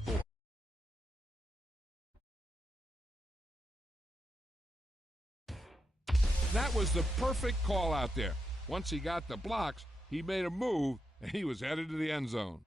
ps4. That was the perfect call out there. Once he got the blocks, he made a move, and he was headed to the end zone.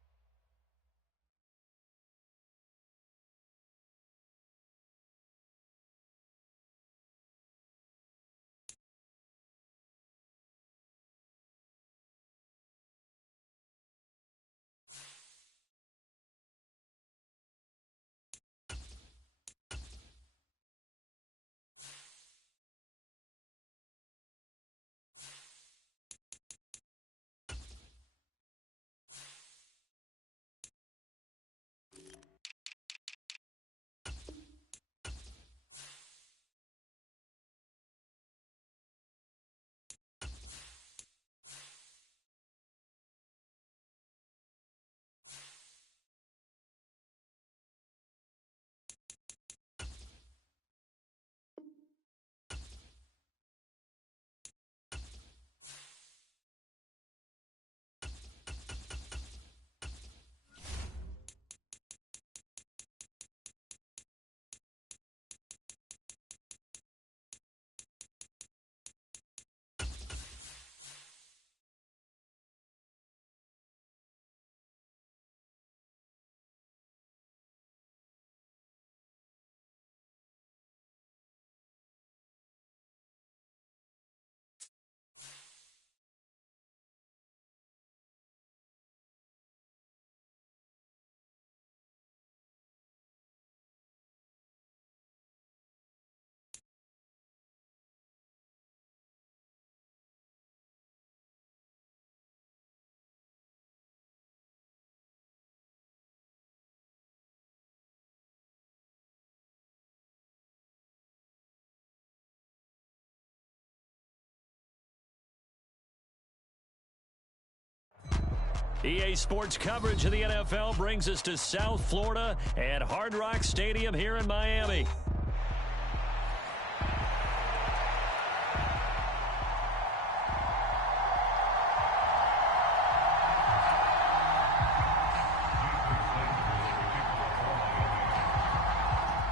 EA Sports coverage of the NFL brings us to South Florida at Hard Rock Stadium here in Miami.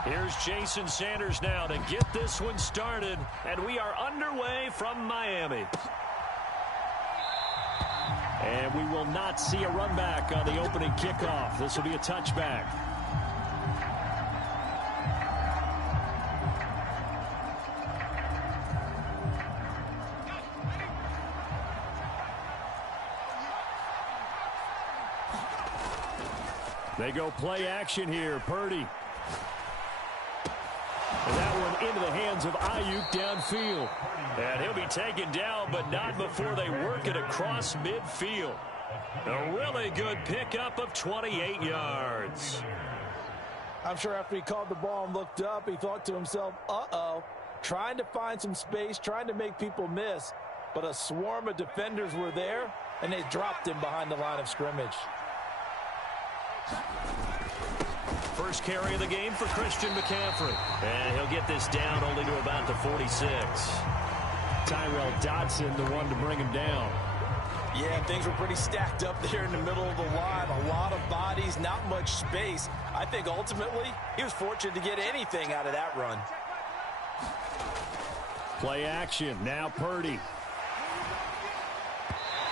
Here's Jason Sanders now to get this one started, and we are underway from Miami. And we will not see a run back on the opening kickoff. This will be a touchback. They go play action here. Purdy. And that one into the hands of Ayuk downfield. And he'll be taken down, but not before they work it across midfield. A really good pickup of 28 yards. I'm sure after he caught the ball and looked up, he thought to himself, uh-oh, trying to find some space, trying to make people miss. But a swarm of defenders were there, and they dropped him behind the line of scrimmage. First carry of the game for Christian McCaffrey. And he'll get this down only to about the 46. Tyrell Dodson, the one to bring him down. Yeah, things were pretty stacked up there in the middle of the line. A lot of bodies, not much space. I think ultimately he was fortunate to get anything out of that run. Play action. Now Purdy.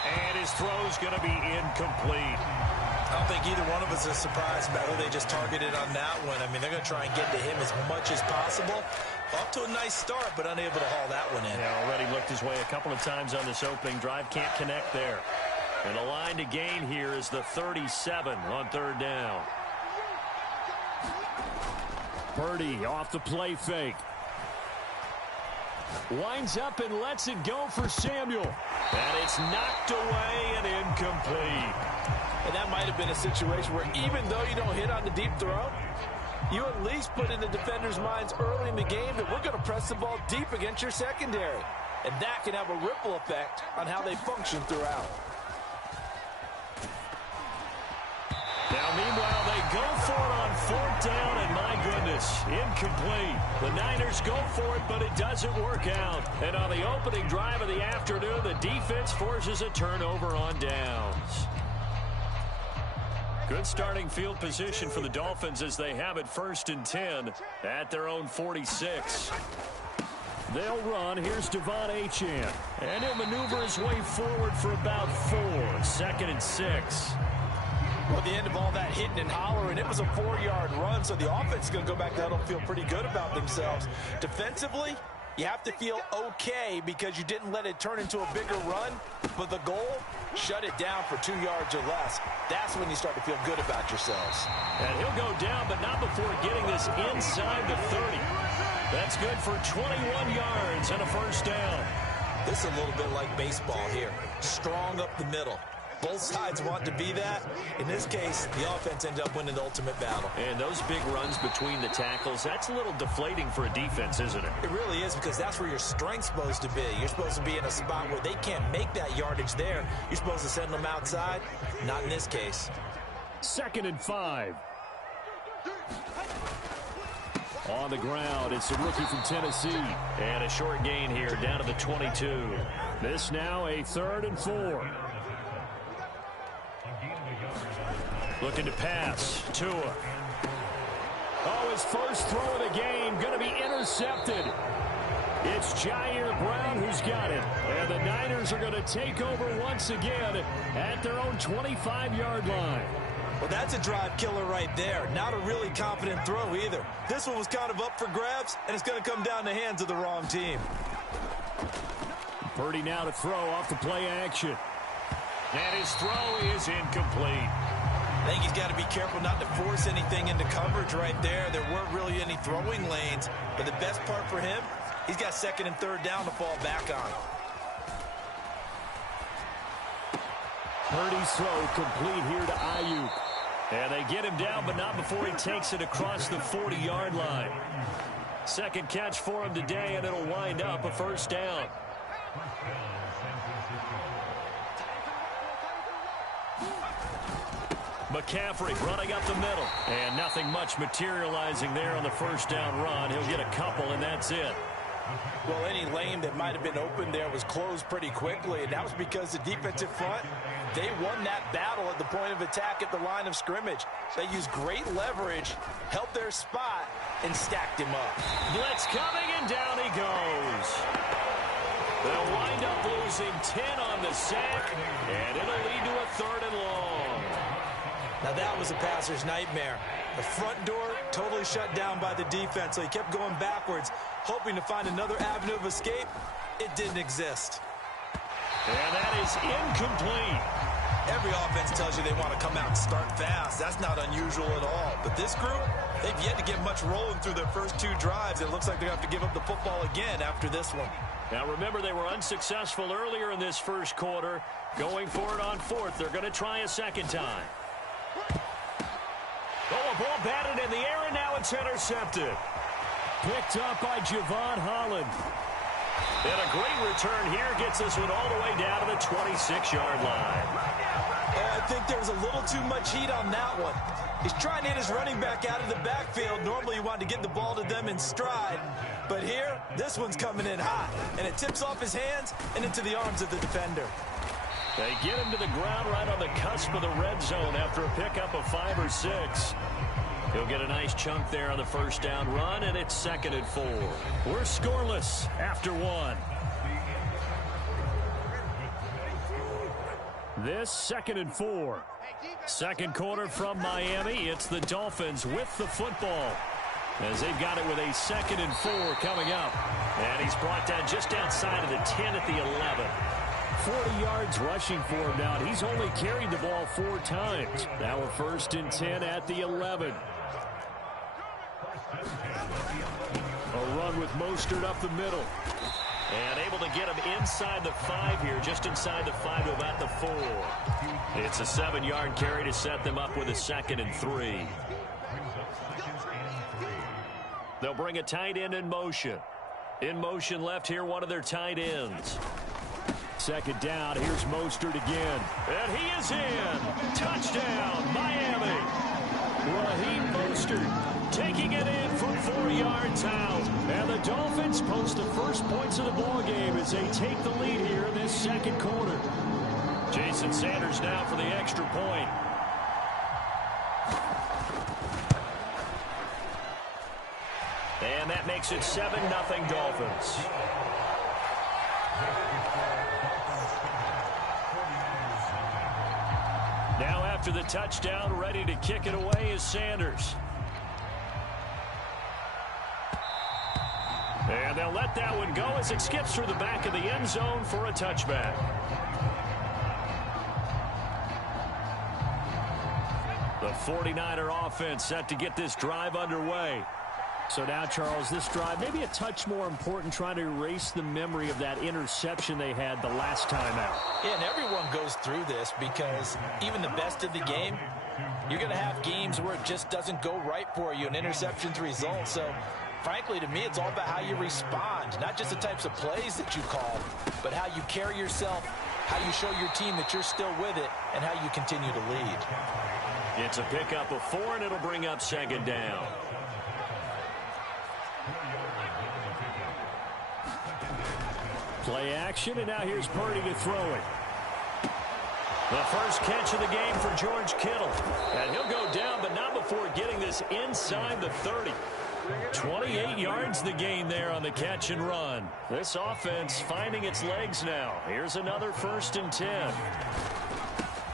And his throw's going to be incomplete. I don't think either one of us is surprised about who they just targeted on that one. I mean, they're going to try and get to him as much as possible. Off to a nice start, but unable to haul that one in. Yeah, already looked his way a couple of times on this opening drive. Can't connect there. And the line to gain here is the 37 on third down. Purdy off the play fake. Winds up and lets it go for Samuel. And it's knocked away and incomplete. And that might have been a situation where even though you don't hit on the deep throw, you at least put in the defenders' minds early in the game that we're going to press the ball deep against your secondary. And that can have a ripple effect on how they function throughout. Now, meanwhile, they go for it on fourth down, and my goodness, incomplete. The Niners go for it, but it doesn't work out. And on the opening drive of the afternoon, the defense forces a turnover on downs. Good starting field position for the Dolphins as they have it 1st and 10 at their own 46. They'll run. Here's Devon Achane. And he'll maneuver his way forward for about 4. 2nd and 6. Well, the end of all that hitting and hollering, it was a 4-yard run, so the offense is going to go back to huddle and feel pretty good about themselves. Defensively, you have to feel okay because you didn't let it turn into a bigger run, but the goal, shut it down for 2 yards or less. That's when you start to feel good about yourselves. And he'll go down, but not before getting this inside the 30. That's good for 21 yards and a 1st down. This is a little bit like baseball here. Strong up the middle. Both sides want to be that. In this case, the offense ended up winning the ultimate battle. And those big runs between the tackles, that's a little deflating for a defense, isn't it? It really is, because that's where your strength's supposed to be. You're supposed to be in a spot where they can't make that yardage there. You're supposed to send them outside. Not in this case. 2nd and 5. On the ground, it's the rookie from Tennessee. And a short gain here down to the 22. This now a 3rd and 4. Looking to pass. Tua. Oh, his first throw of the game going to be intercepted. It's Jair Brown who's got it. And the Niners are going to take over once again at their own 25-yard line. Well, that's a drive killer right there. Not a really confident throw either. This one was kind of up for grabs, and it's going to come down the hands of the wrong team. Purdy now to throw off the play action. And his throw is incomplete. I think he's got to be careful not to force anything into coverage right there. There weren't really any throwing lanes. But the best part for him, he's got 2nd and 3rd down to fall back on. Purdy's throw complete here to Ayuk. And they get him down, but not before he takes it across the 40-yard line. 2nd catch for him today, and it'll wind up a 1st down. McCaffrey running up the middle. And nothing much materializing there on the 1st down run. He'll get a couple, and that's it. Well, any lane that might have been open there was closed pretty quickly, and that was because the defensive front, they won that battle at the point of attack at the line of scrimmage. They used great leverage, held their spot, and stacked him up. Blitz coming, and down he goes. They'll wind up losing 10 on the sack, and it'll lead to a 3rd and long. Now that was a passer's nightmare. The front door totally shut down by the defense, so he kept going backwards, hoping to find another avenue of escape. It didn't exist. And that is incomplete. Every offense tells you they want to come out and start fast. That's not unusual at all. But this group, they've yet to get much rolling through their first 2 drives. It looks like they're going to have to give up the football again after this one. Now remember, they were unsuccessful earlier in this 1st quarter. Going for it on 4th. They're going to try a 2nd time. Oh, a ball batted in the air, and now it's intercepted. Picked up by Javon Holland. And a great return here gets this one all the way down to the 26-yard line. I think there was a little too much heat on that one. He's trying to hit his running back out of the backfield. Normally you want to get the ball to them in stride. But here, this one's coming in hot. And it tips off his hands and into the arms of the defender. They get him to the ground right on the cusp of the red zone after a pickup of 5 or 6. He'll get a nice chunk there on the 1st down run, and it's 2nd and 4. We're scoreless after 1. This 2nd and 4. 2nd quarter from Miami. It's the Dolphins with the football, as they've got it with a 2nd and 4 coming up. And he's brought down just outside of the 10 at the 11. 40 yards rushing for him now. He's only carried the ball 4 times. Now a 1st and 10 at the 11. A run with Mostert up the middle. And able to get him inside the 5 here, just inside the 5 to about the 4. It's a 7-yard carry to set them up with a 2nd and 3. They'll bring a tight end in motion. In motion left here, one of their tight ends. 2nd down, here's Mostert again. And he is in. Touchdown, Miami. Raheem Mostert taking it in from 4 yards out. And the Dolphins post the first points of the ball game as they take the lead here in this 2nd quarter. Jason Sanders now for the extra point. makes it 7-0 Dolphins. Now after the touchdown, ready to kick it away is Sanders. And they'll let that one go as it skips through the back of the end zone for a touchback. The 49er offense set to get this drive underway. So now, Charles, this drive maybe a touch more important, trying to erase the memory of that interception they had the last time out. Yeah, and everyone goes through this because even the best of the game, you're going to have games where it just doesn't go right for you, and interceptions result. So, frankly, to me, it's all about how you respond, not just the types of plays that you call, but how you carry yourself, how you show your team that you're still with it, and how you continue to lead. It's a pickup of 4, and it'll bring up second down. Play action, and now here's Purdy to throw it. The first catch of the game for George Kittle. And he'll go down, but not before getting this inside the 30. 28 yards the gain there on the catch and run. This offense finding its legs now. Here's another 1st and 10.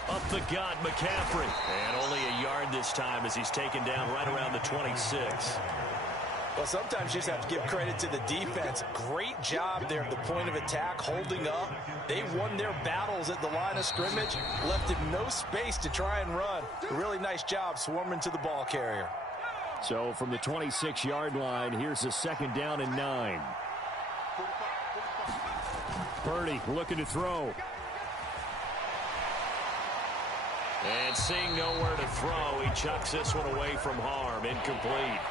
Up the gut, McCaffrey. And only a yard this time as he's taken down right around the 26. Well, sometimes you just have to give credit to the defense. Great job there at the point of attack, holding up. They won their battles at the line of scrimmage, left him no space to try and run. A really nice job swarming to the ball carrier. So from the 26-yard line, here's a 2nd down and 9. Purdy looking to throw. And seeing nowhere to throw, he chucks this one away from harm. Incomplete.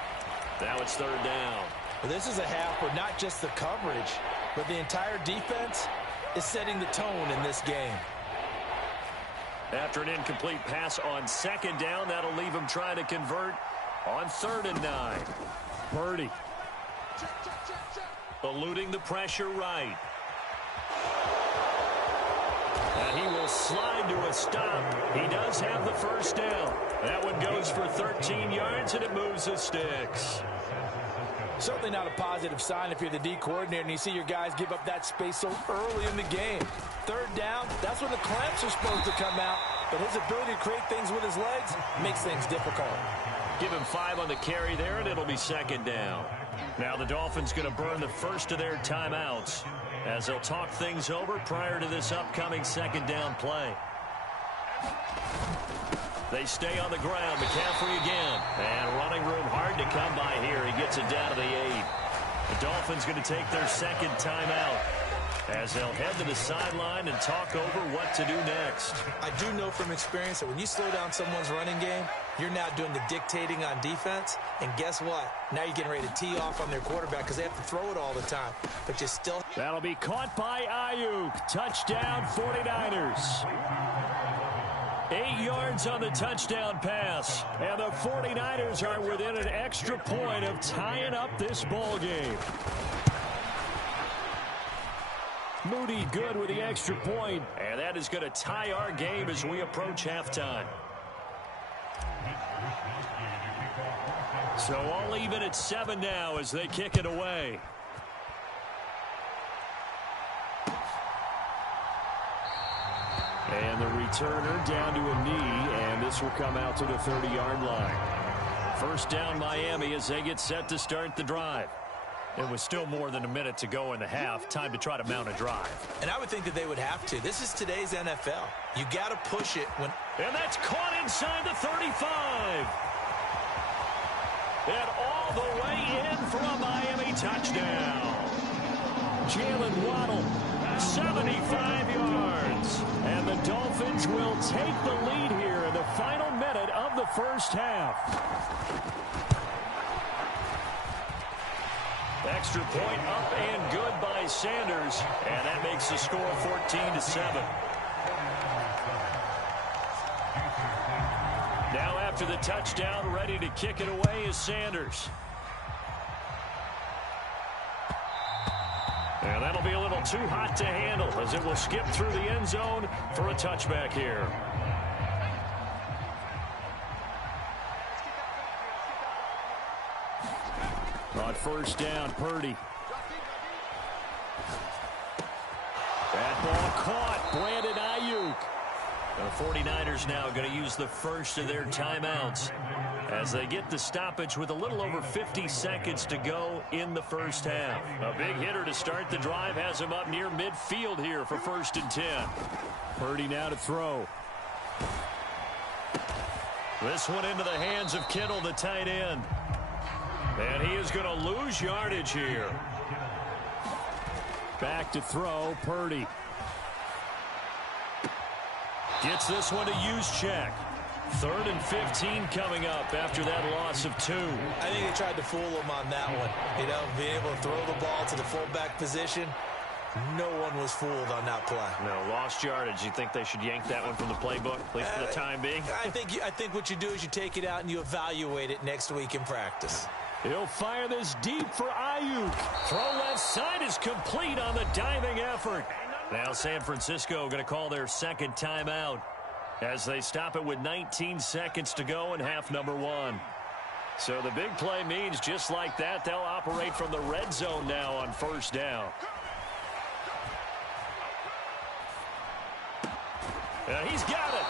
Now it's 3rd down. Well, this is a half where not just the coverage, but the entire defense is setting the tone in this game. After an incomplete pass on 2nd down, that'll leave him trying to convert on 3rd and 9. Purdy. Eluding the pressure right. And he will slide to a stop. He does have the 1st down. That one goes for 13 yards, and it moves the sticks. Certainly not a positive sign if you're the D coordinator and you see your guys give up that space so early in the game. 3rd down, that's when the clamps are supposed to come out. But his ability to create things with his legs makes things difficult. Give him 5 on the carry there, and it'll be 2nd down. Now the Dolphins going to burn the first of their timeouts as they'll talk things over prior to this upcoming 2nd down play. They stay on the ground. McCaffrey again. And running room hard to come by here. He gets it down to the 8. The Dolphins going to take their 2nd timeout as they'll head to the sideline and talk over what to do next. I do know from experience that when you slow down someone's running game, you're now doing the dictating on defense. And guess what? Now you're getting ready to tee off on their quarterback because they have to throw it all the time. But you still... That'll be caught by Ayuk. Touchdown 49ers. 8 yards on the touchdown pass. And the 49ers are within an extra point of tying up this ball game. Moody good with the extra point. And that is going to tie our game as we approach halftime. So all even at 7 now as they kick it away. And the returner down to a knee, and this will come out to the 30-yard line. 1st down Miami as they get set to start the drive. It was still more than a minute to go in the half. Time to try to mount a drive. And I would think that they would have to. This is today's NFL. You got to push it when... And that's caught inside the 35. And all the way in for a Miami touchdown. Jalen Waddle, 75 yards. And the Dolphins will take the lead here in the final minute of the first half. Extra point up and good by Sanders. And that makes the score 14-7. Now after the touchdown, ready to kick it away is Sanders. And that'll be a little too hot to handle as it will skip through the end zone for a touchback here. On first down, Purdy. That ball caught. Brandon Ayuk. The 49ers now going to use the first of their timeouts as they get the stoppage with a little over 50 seconds to go in the first half. A big hitter to start the drive has him up near midfield here for 1st and 10. Purdy now to throw. This one into the hands of Kittle, the tight end. And he is going to lose yardage here. Back to throw, Purdy. Gets this one to Juszczyk. 3rd and 15 coming up after that loss of 2. I think they tried to fool him on that one. You know, being able to throw the ball to the fullback position. No one was fooled on that play. No, lost yardage. You think they should yank that one from the playbook, at least for the time being? I think what you do is you take it out and you evaluate it next week in practice. He'll fire this deep for Ayuk. Throw left side is complete on the diving effort. Now San Francisco going to call their second timeout as they stop it with 19 seconds to go in half number 1. So the big play means just like that, they'll operate from the red zone now on first down. And he's got it.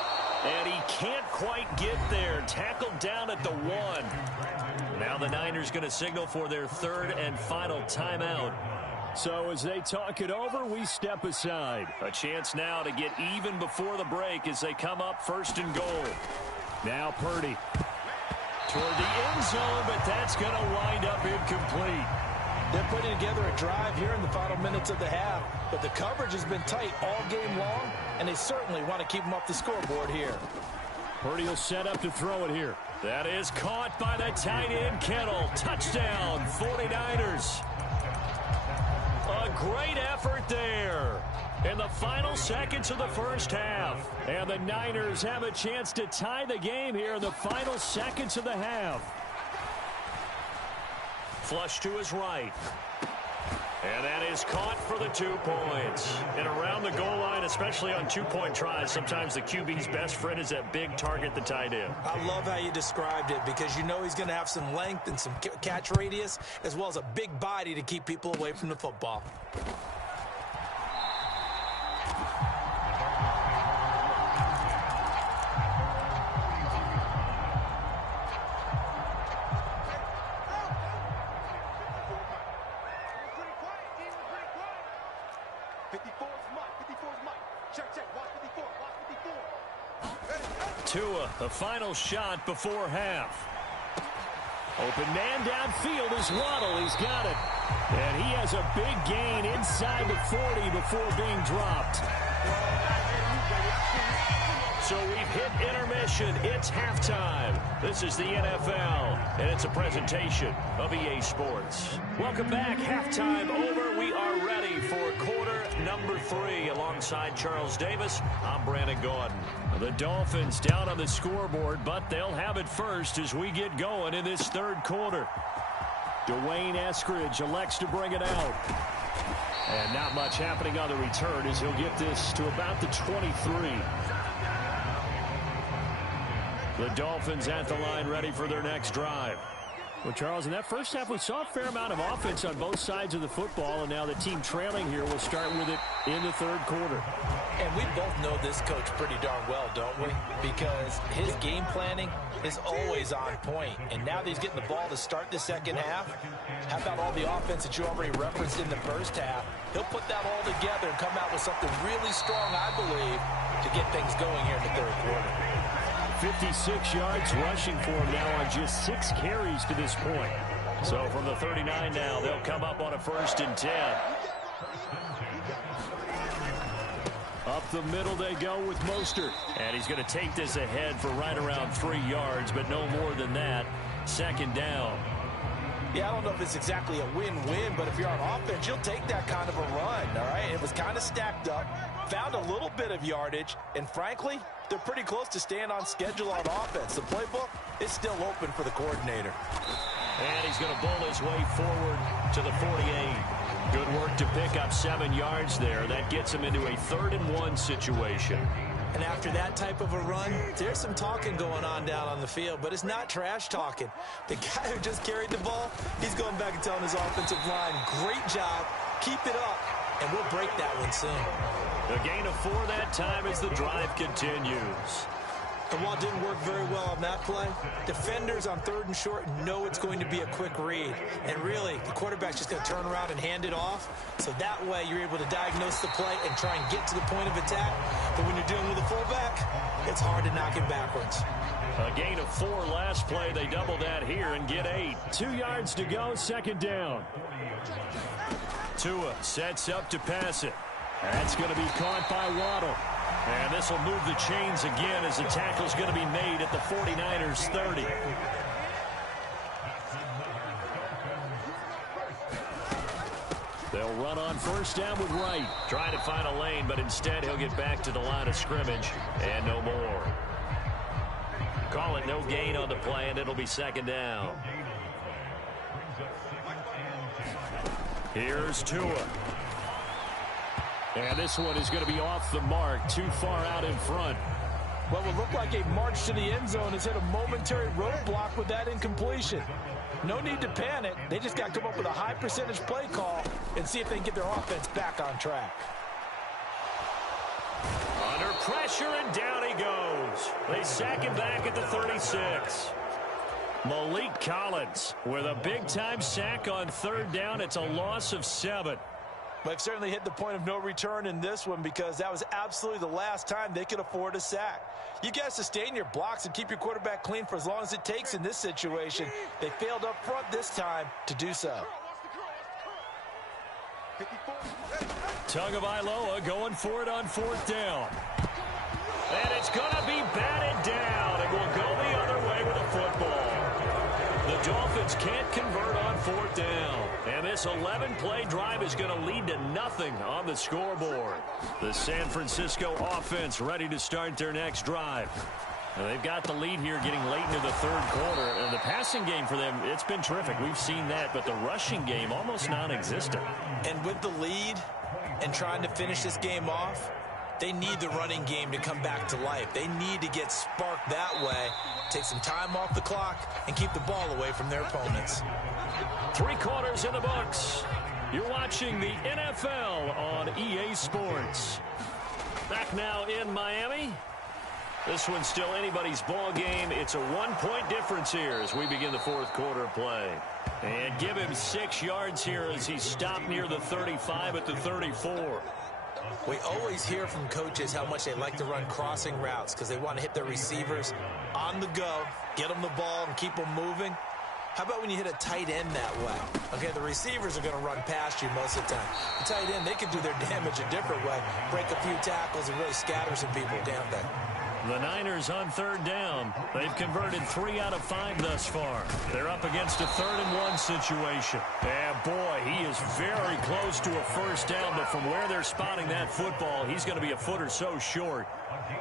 And he can't quite get there. Tackled down at the 1. Now the Niners going to signal for their 3rd and final timeout. So as they talk it over, we step aside. A chance now to get even before the break as they come up 1st and goal. Now Purdy. Toward the end zone, but that's going to wind up incomplete. They're putting together a drive here in the final minutes of the half, but the coverage has been tight all game long, and they certainly want to keep them up the scoreboard here. Purdy will set up to throw it here. That is caught by the tight end, Kittle. Touchdown, 49ers. A great effort there in the final seconds of the first half. And the Niners have a chance to tie the game here in the final seconds of the half. Flush to his right. And that is caught for the 2 points. And around the goal line, especially on 2-point tries, sometimes the QB's best friend is that big target, the tight end. I love how you described it because you know he's going to have some length and some catch radius as well as a big body to keep people away from the football. Tua, the final shot before half. Open man downfield is Waddle. He's got it. And he has a big gain inside the 40 before being dropped. So we've hit intermission. It's halftime. This is the NFL, and it's a presentation of EA Sports. Welcome back. Halftime over. We are ready for quarter number 3. Alongside Charles Davis, I'm Brandon Gaudin. The Dolphins down on the scoreboard, but they'll have it first as we get going in this 3rd quarter. Dwayne Eskridge elects to bring it out. And not much happening on the return as he'll get this to about the 23. The Dolphins at the line ready for their next drive. Well, Charles, in that first half, we saw a fair amount of offense on both sides of the football, and now the team trailing here will start with it in the 3rd quarter. And we both know this coach pretty darn well, don't we? Because his game planning is always on point. And now that he's getting the ball to start the second half, how about all the offense that you already referenced in the first half? He'll put that all together and come out with something really strong, I believe, to get things going here in the 3rd quarter. 56 yards rushing for him now on just 6 carries to this point. So from the 39 now, they'll come up on a 1st and 10. Up the middle they go with Mostert. And he's going to take this ahead for right around 3 yards, but no more than that. 2nd down. Yeah, I don't know if it's exactly a win-win, but if you're on offense, you'll take that kind of a run, all right? It was kind of stacked up, found a little bit of yardage, and frankly, they're pretty close to staying on schedule on offense. The playbook is still open for the coordinator. And he's going to bowl his way forward to the 48. Good work to pick up 7 yards there. That gets him into a 3rd and 1 situation. And after that type of a run, there's some talking going on down on the field, but it's not trash talking. The guy who just carried the ball, he's going back and telling his offensive line, great job, keep it up, and we'll break that one soon. A gain of 4 that time as the drive continues. And while it didn't work very well on that play, defenders on 3rd and short know it's going to be a quick read. And really, the quarterback's just going to turn around and hand it off. So that way, you're able to diagnose the play and try and get to the point of attack. But when you're dealing with a fullback, it's hard to knock him backwards. A gain of 4 last play. They double that here and get 8. 2 yards to go, 2nd down. Tua sets up to pass it. That's going to be caught by Waddle. And this will move the chains again as the tackle's going to be made at the 49ers 30. They'll run on 1st down with Wright. Trying to find a lane, but instead he'll get back to the line of scrimmage and no more. Call it no gain on the play, and it'll be 2nd down. Here's Tua. And this one is going to be off the mark, too far out in front. What would look like a march to the end zone has hit a momentary roadblock with that incompletion. No need to panic. They just got to come up with a high percentage play call and see if they can get their offense back on track. Under pressure, and down he goes. They sack him back at the 36. Malik Collins with a big-time sack on 3rd down. It's a loss of 7. They've certainly hit the point of no return in this one because that was absolutely the last time they could afford a sack. You got to sustain your blocks and keep your quarterback clean for as long as it takes in this situation. They failed up front this time to do so. Tagovailoa going for it on 4th down. And it's going to be batted down. It will go the other way with the football. The Dolphins can't convert on 4th down. And this 11-play drive is going to lead to nothing on the scoreboard. The San Francisco offense ready to start their next drive. And they've got the lead here getting late into the 3rd quarter. And the passing game for them, it's been terrific. We've seen that. But the rushing game, almost non-existent. And with the lead and trying to finish this game off, they need the running game to come back to life. They need to get sparked that way, take some time off the clock, and keep the ball away from their opponents. 3 quarters in the books. You're watching the NFL on EA Sports. Back now in Miami. This one's still anybody's ball game. It's a 1-point difference here as we begin the 4th quarter of play. And give him 6 yards here as he's stopped near the 35 at the 34. We always hear from coaches how much they like to run crossing routes because they want to hit their receivers on the go, get them the ball, and keep them moving. How about when you hit a tight end that way? Okay, the receivers are going to run past you most of the time. The tight end, they can do their damage a different way, break a few tackles and really scatter some people, can't they? The Niners on 3rd down. They've converted 3 out of 5 thus far. They're up against a 3rd and 1 situation. And boy, he is very close to a 1st down, but from where they're spotting that football, he's going to be a foot or so short.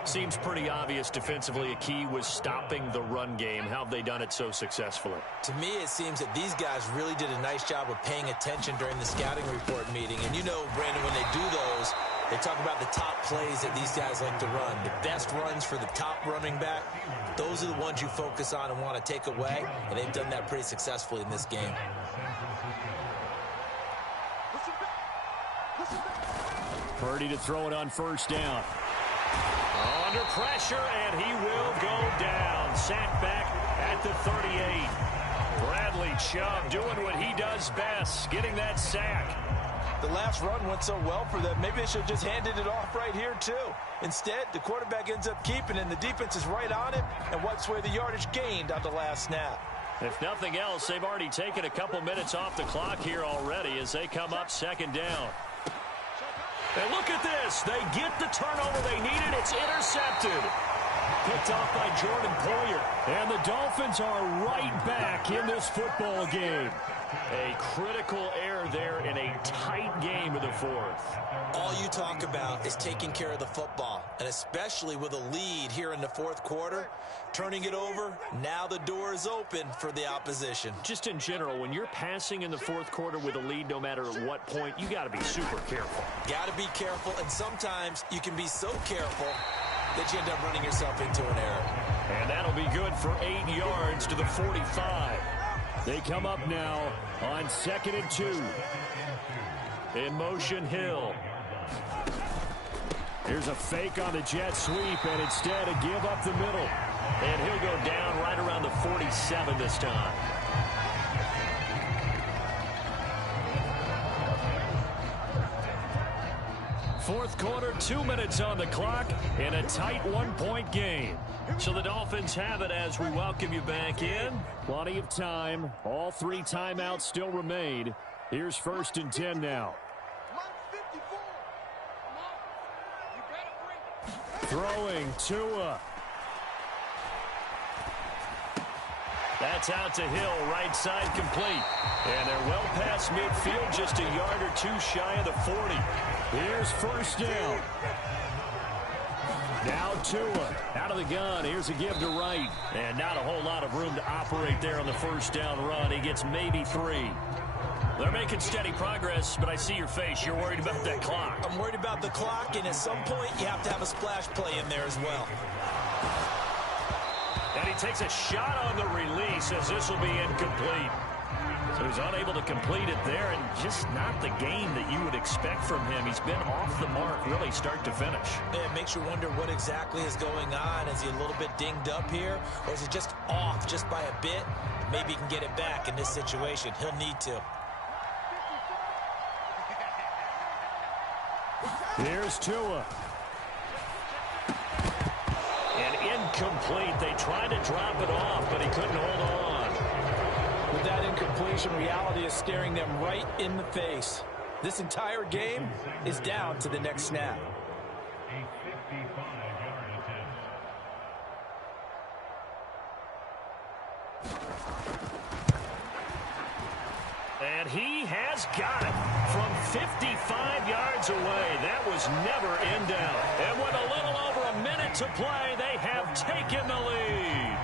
Seems pretty obvious defensively a key was stopping the run game. How have they done it so successfully? To me, it seems that these guys really did a nice job of paying attention during the scouting report meeting. And you know, Brandon, when they do those, they talk about the top plays that these guys like to run. The best runs for the top running back. Those are the ones you focus on and want to take away. And they've done that pretty successfully in this game. Purdy to throw it on 1st down. Under pressure, and he will go down. Sacked back at the 38. Bradley Chubb doing what he does best, getting that sack. The last run went so well for them. Maybe they should have just handed it off right here, too. Instead, the quarterback ends up keeping it, and the defense is right on it and wipes away the yardage gained on the last snap. If nothing else, they've already taken a couple minutes off the clock here already as they come up 2nd down. And look at this. They get the turnover they needed. It's intercepted. Picked off by Jordan Poyer. And the Dolphins are right back in this football game. A critical error there in a tight game of the 4th. All you talk about is taking care of the football, and especially with a lead here in the 4th quarter, turning it over, now the door is open for the opposition. Just in general, when you're passing in the 4th quarter with a lead, no matter at what point, you got to be super careful. Got to be careful, and sometimes you can be so careful that you end up running yourself into an error. And that'll be good for 8 yards to the 45. They come up now on 2nd and 2. In motion, Hill. Here's a fake on the jet sweep, and instead a give up the middle. And he'll go down right around the 47 this time. Fourth quarter, 2 minutes on the clock in a tight 1-point game. So the Dolphins have it as we welcome you back in. Plenty of time. All 3 timeouts still remain. Here's 1st and 10 now. Throwing Tua. That's out to Hill, right side complete. And they're well past midfield, just a yard or 2 shy of the 40. Here's 1st down. Now Tua out of the gun. Here's a give to right. And not a whole lot of room to operate there on the 1st down run. He gets maybe 3. They're making steady progress, but I see your face. You're worried about that clock. I'm worried about the clock, and at some point, you have to have a splash play in there as well. And he takes a shot on the release as this will be incomplete. So he's unable to complete it there, and just not the game that you would expect from him. He's been off the mark, really start to finish. Yeah, it makes you wonder what exactly is going on. Is he a little bit dinged up here, or is he just off just by a bit? Maybe he can get it back in this situation. He'll need to. Here's Tua. And incomplete. They tried to drop it off, but he couldn't hold on. With that incompletion, reality is staring them right in the face. This entire game is down to the next snap. And he has got it from 55 yards away. That was never in doubt. And with a little over a minute to play, they have taken the lead.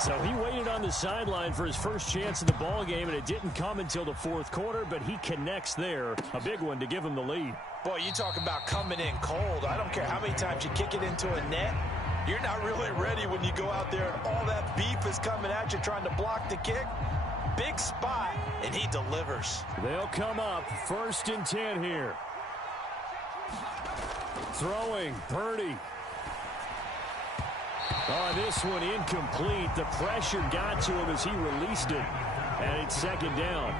So he waited on the sideline for his first chance of the ball game, and it didn't come until the 4th quarter, but he connects there. A big one to give him the lead. Boy, you talk about coming in cold. I don't care how many times you kick it into a net. You're not really ready when you go out there and all that beef is coming at you trying to block the kick. Big spot, and he delivers. They'll come up 1st and 10 here. Throwing, Purdy. Oh, this one incomplete. The pressure got to him as he released it. And it's 2nd down.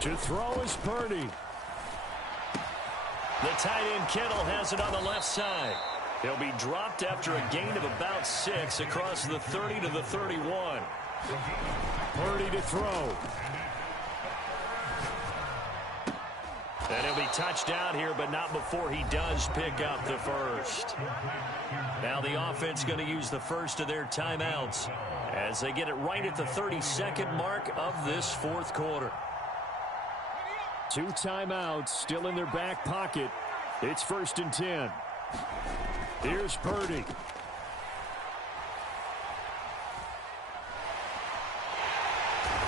To throw is Purdy. The tight end Kittle has it on the left side. He'll be dropped after a gain of about 6 across the 30 to the 31. Purdy to throw. And he'll be touched down here, but not before he does pick up the first. Now the offense going to use the first of their timeouts as they get it right at the 32nd mark of this 4th quarter. 2 timeouts still in their back pocket. It's 1st and 10. Here's Purdy.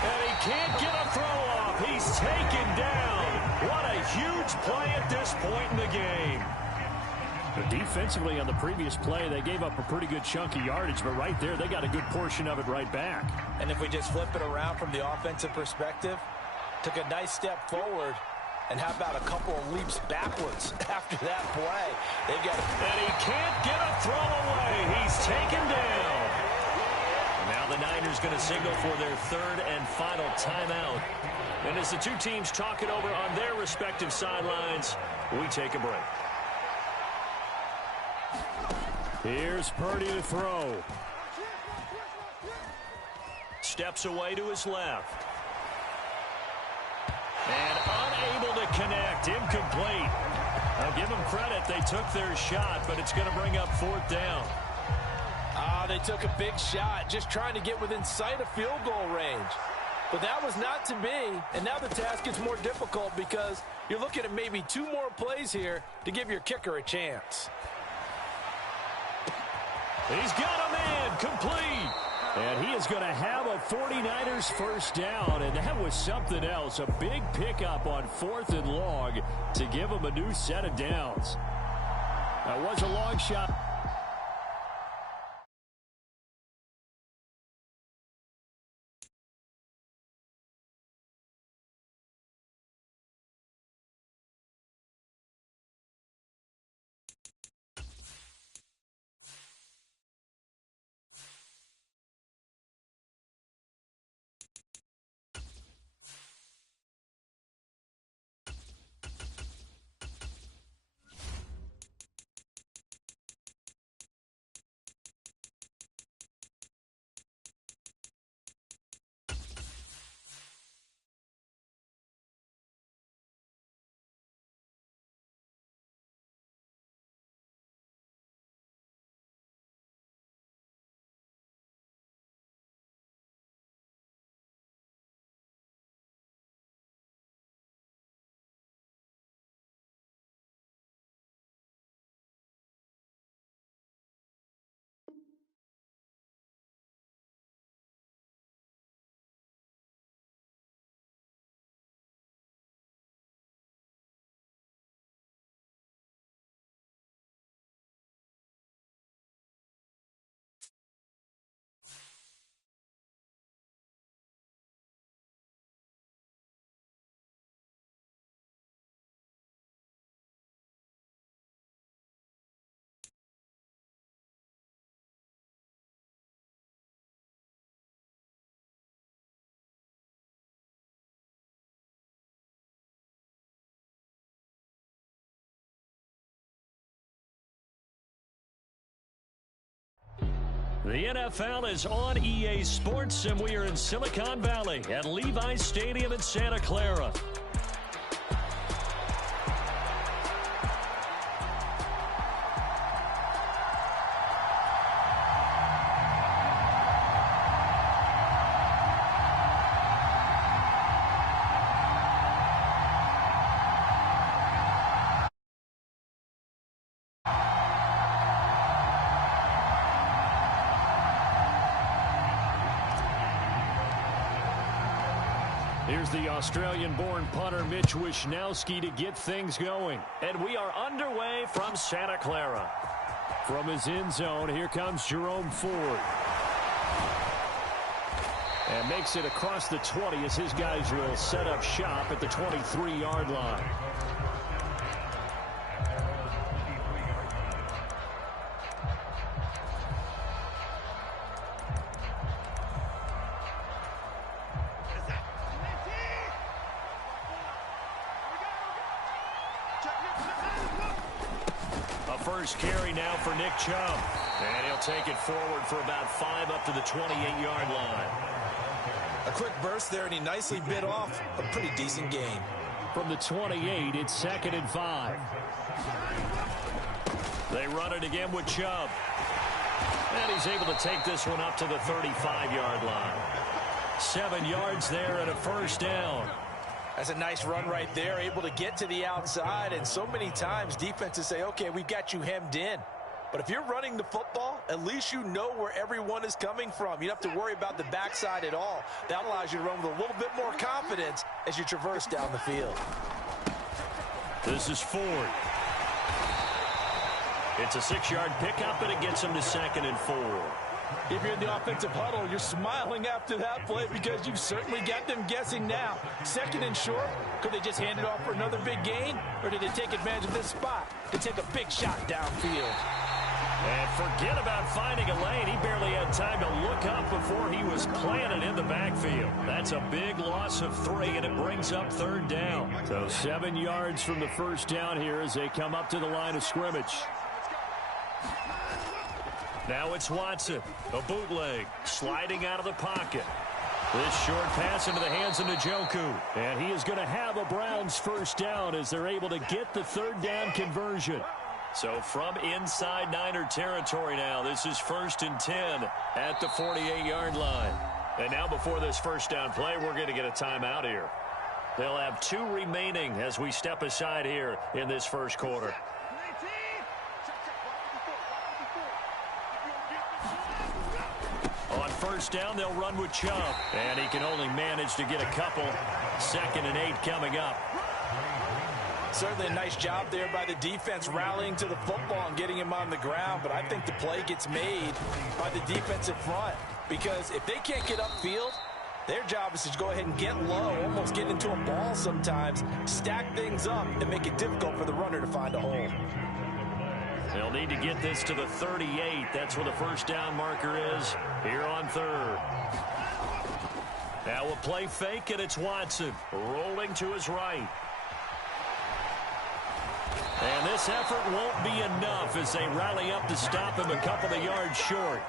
And he can't get a throw off. He's taken down. What a huge play at this point in the game. But defensively on the previous play, they gave up a pretty good chunk of yardage, but right there, they got a good portion of it right back. And if we just flip it around from the offensive perspective, took a nice step forward, and how about a couple of leaps backwards after that play? They've got and he can't get a throw away. He's taken down. Now the Niners going to signal for their 3rd and final timeout. And as the 2 teams talk it over on their respective sidelines, we take a break. Here's Purdy to throw. Steps away to his left. And unable to connect. Incomplete. I'll give them credit. They took their shot, but it's going to bring up 4th down. They took a big shot, just trying to get within sight of field goal range. But that was not to be, and now the task gets more difficult because you're looking at maybe 2 more plays here to give your kicker a chance. He's got a man complete. And he is going to have a 49ers first down, and that was something else. A big pickup on 4th and long to give him a new set of downs. That was a long shot. The NFL is on EA Sports, and we are in Silicon Valley at Levi's Stadium in Santa Clara. Here's the Australian-born punter Mitch Wishnowsky to get things going. And we are underway from Santa Clara. From his end zone, here comes Jerome Ford. And makes it across the 20 as his guys will set up shop at the 23-yard line. First carry now for Nick Chubb. And he'll take it forward for about 5 up to the 28-yard line. A quick burst there, and he nicely bit off a pretty decent gain. From the 28, it's 2nd and 5. They run it again with Chubb. And he's able to take this one up to the 35-yard line. 7 yards there and a first down. That's a nice run right there, able to get to the outside. And so many times defenses say, okay, we've got you hemmed in. But if you're running the football, at least you know where everyone is coming from. You don't have to worry about the backside at all. That allows you to run with a little bit more confidence as you traverse down the field. This is Ford. It's a 6-yard pickup, and it gets him to 2nd and 4. If you're in the offensive huddle, you're smiling after that play because you've certainly got them guessing now. 2nd and short, could they just hand it off for another big gain? Or did they take advantage of this spot to take a big shot downfield? And forget about finding a lane. He barely had time to look up before he was planted in the backfield. That's a big loss of 3, and it brings up 3rd down. So 7 yards from the first down here as they come up to the line of scrimmage. Now it's Watson, a bootleg, sliding out of the pocket. This short pass into the hands of Njoku. And he is going to have a Browns first down as they're able to get the 3rd down conversion. So from inside Niner territory now, this is 1st and 10 at the 48-yard line. And now before this first down play, we're going to get a timeout here. They'll have 2 remaining as we step aside here in this first quarter. On first down, they'll run with Chubb. And he can only manage to get a couple. 2nd and 8 coming up. Certainly a nice job there by the defense rallying to the football and getting him on the ground. But I think the play gets made by the defensive front. Because if they can't get upfield, their job is to go ahead and get low, almost get into a ball sometimes, stack things up, and make it difficult for the runner to find a hole. They'll need to get this to the 38. That's where the first down marker is here on 3rd. Now a play fake, and it's Watson rolling to his right. And this effort won't be enough as they rally up to stop him a couple of yards short.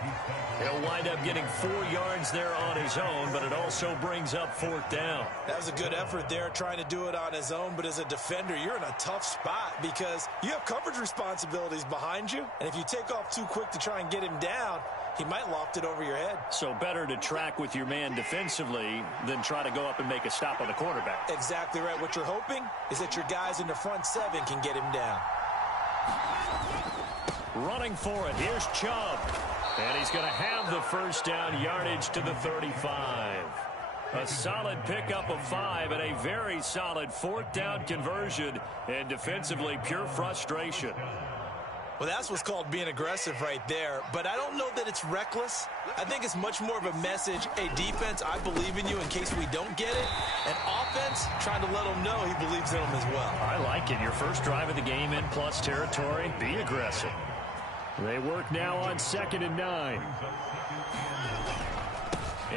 He'll wind up getting 4 yards there on his own, but it also brings up 4th down. That was a good effort there, trying to do it on his own, but as a defender, you're in a tough spot because you have coverage responsibilities behind you, and if you take off too quick to try and get him down, he might loft it over your head. So better to track with your man defensively than try to go up and make a stop on the quarterback. Exactly right. What you're hoping is that your guys in the front 7 can get him down. Running for it, here's Chubb. And he's going to have the first down, yardage to the 35. A solid pickup of 5 and a very solid 4th down conversion. And defensively, pure frustration. Well, that's what's called being aggressive right there. But I don't know that it's reckless. I think it's much more of a message. Hey, defense, I believe in you in case we don't get it. And offense, trying to let him know he believes in them as well. I like it. Your first drive of the game in plus territory. Be aggressive. They work now on 2nd and 9.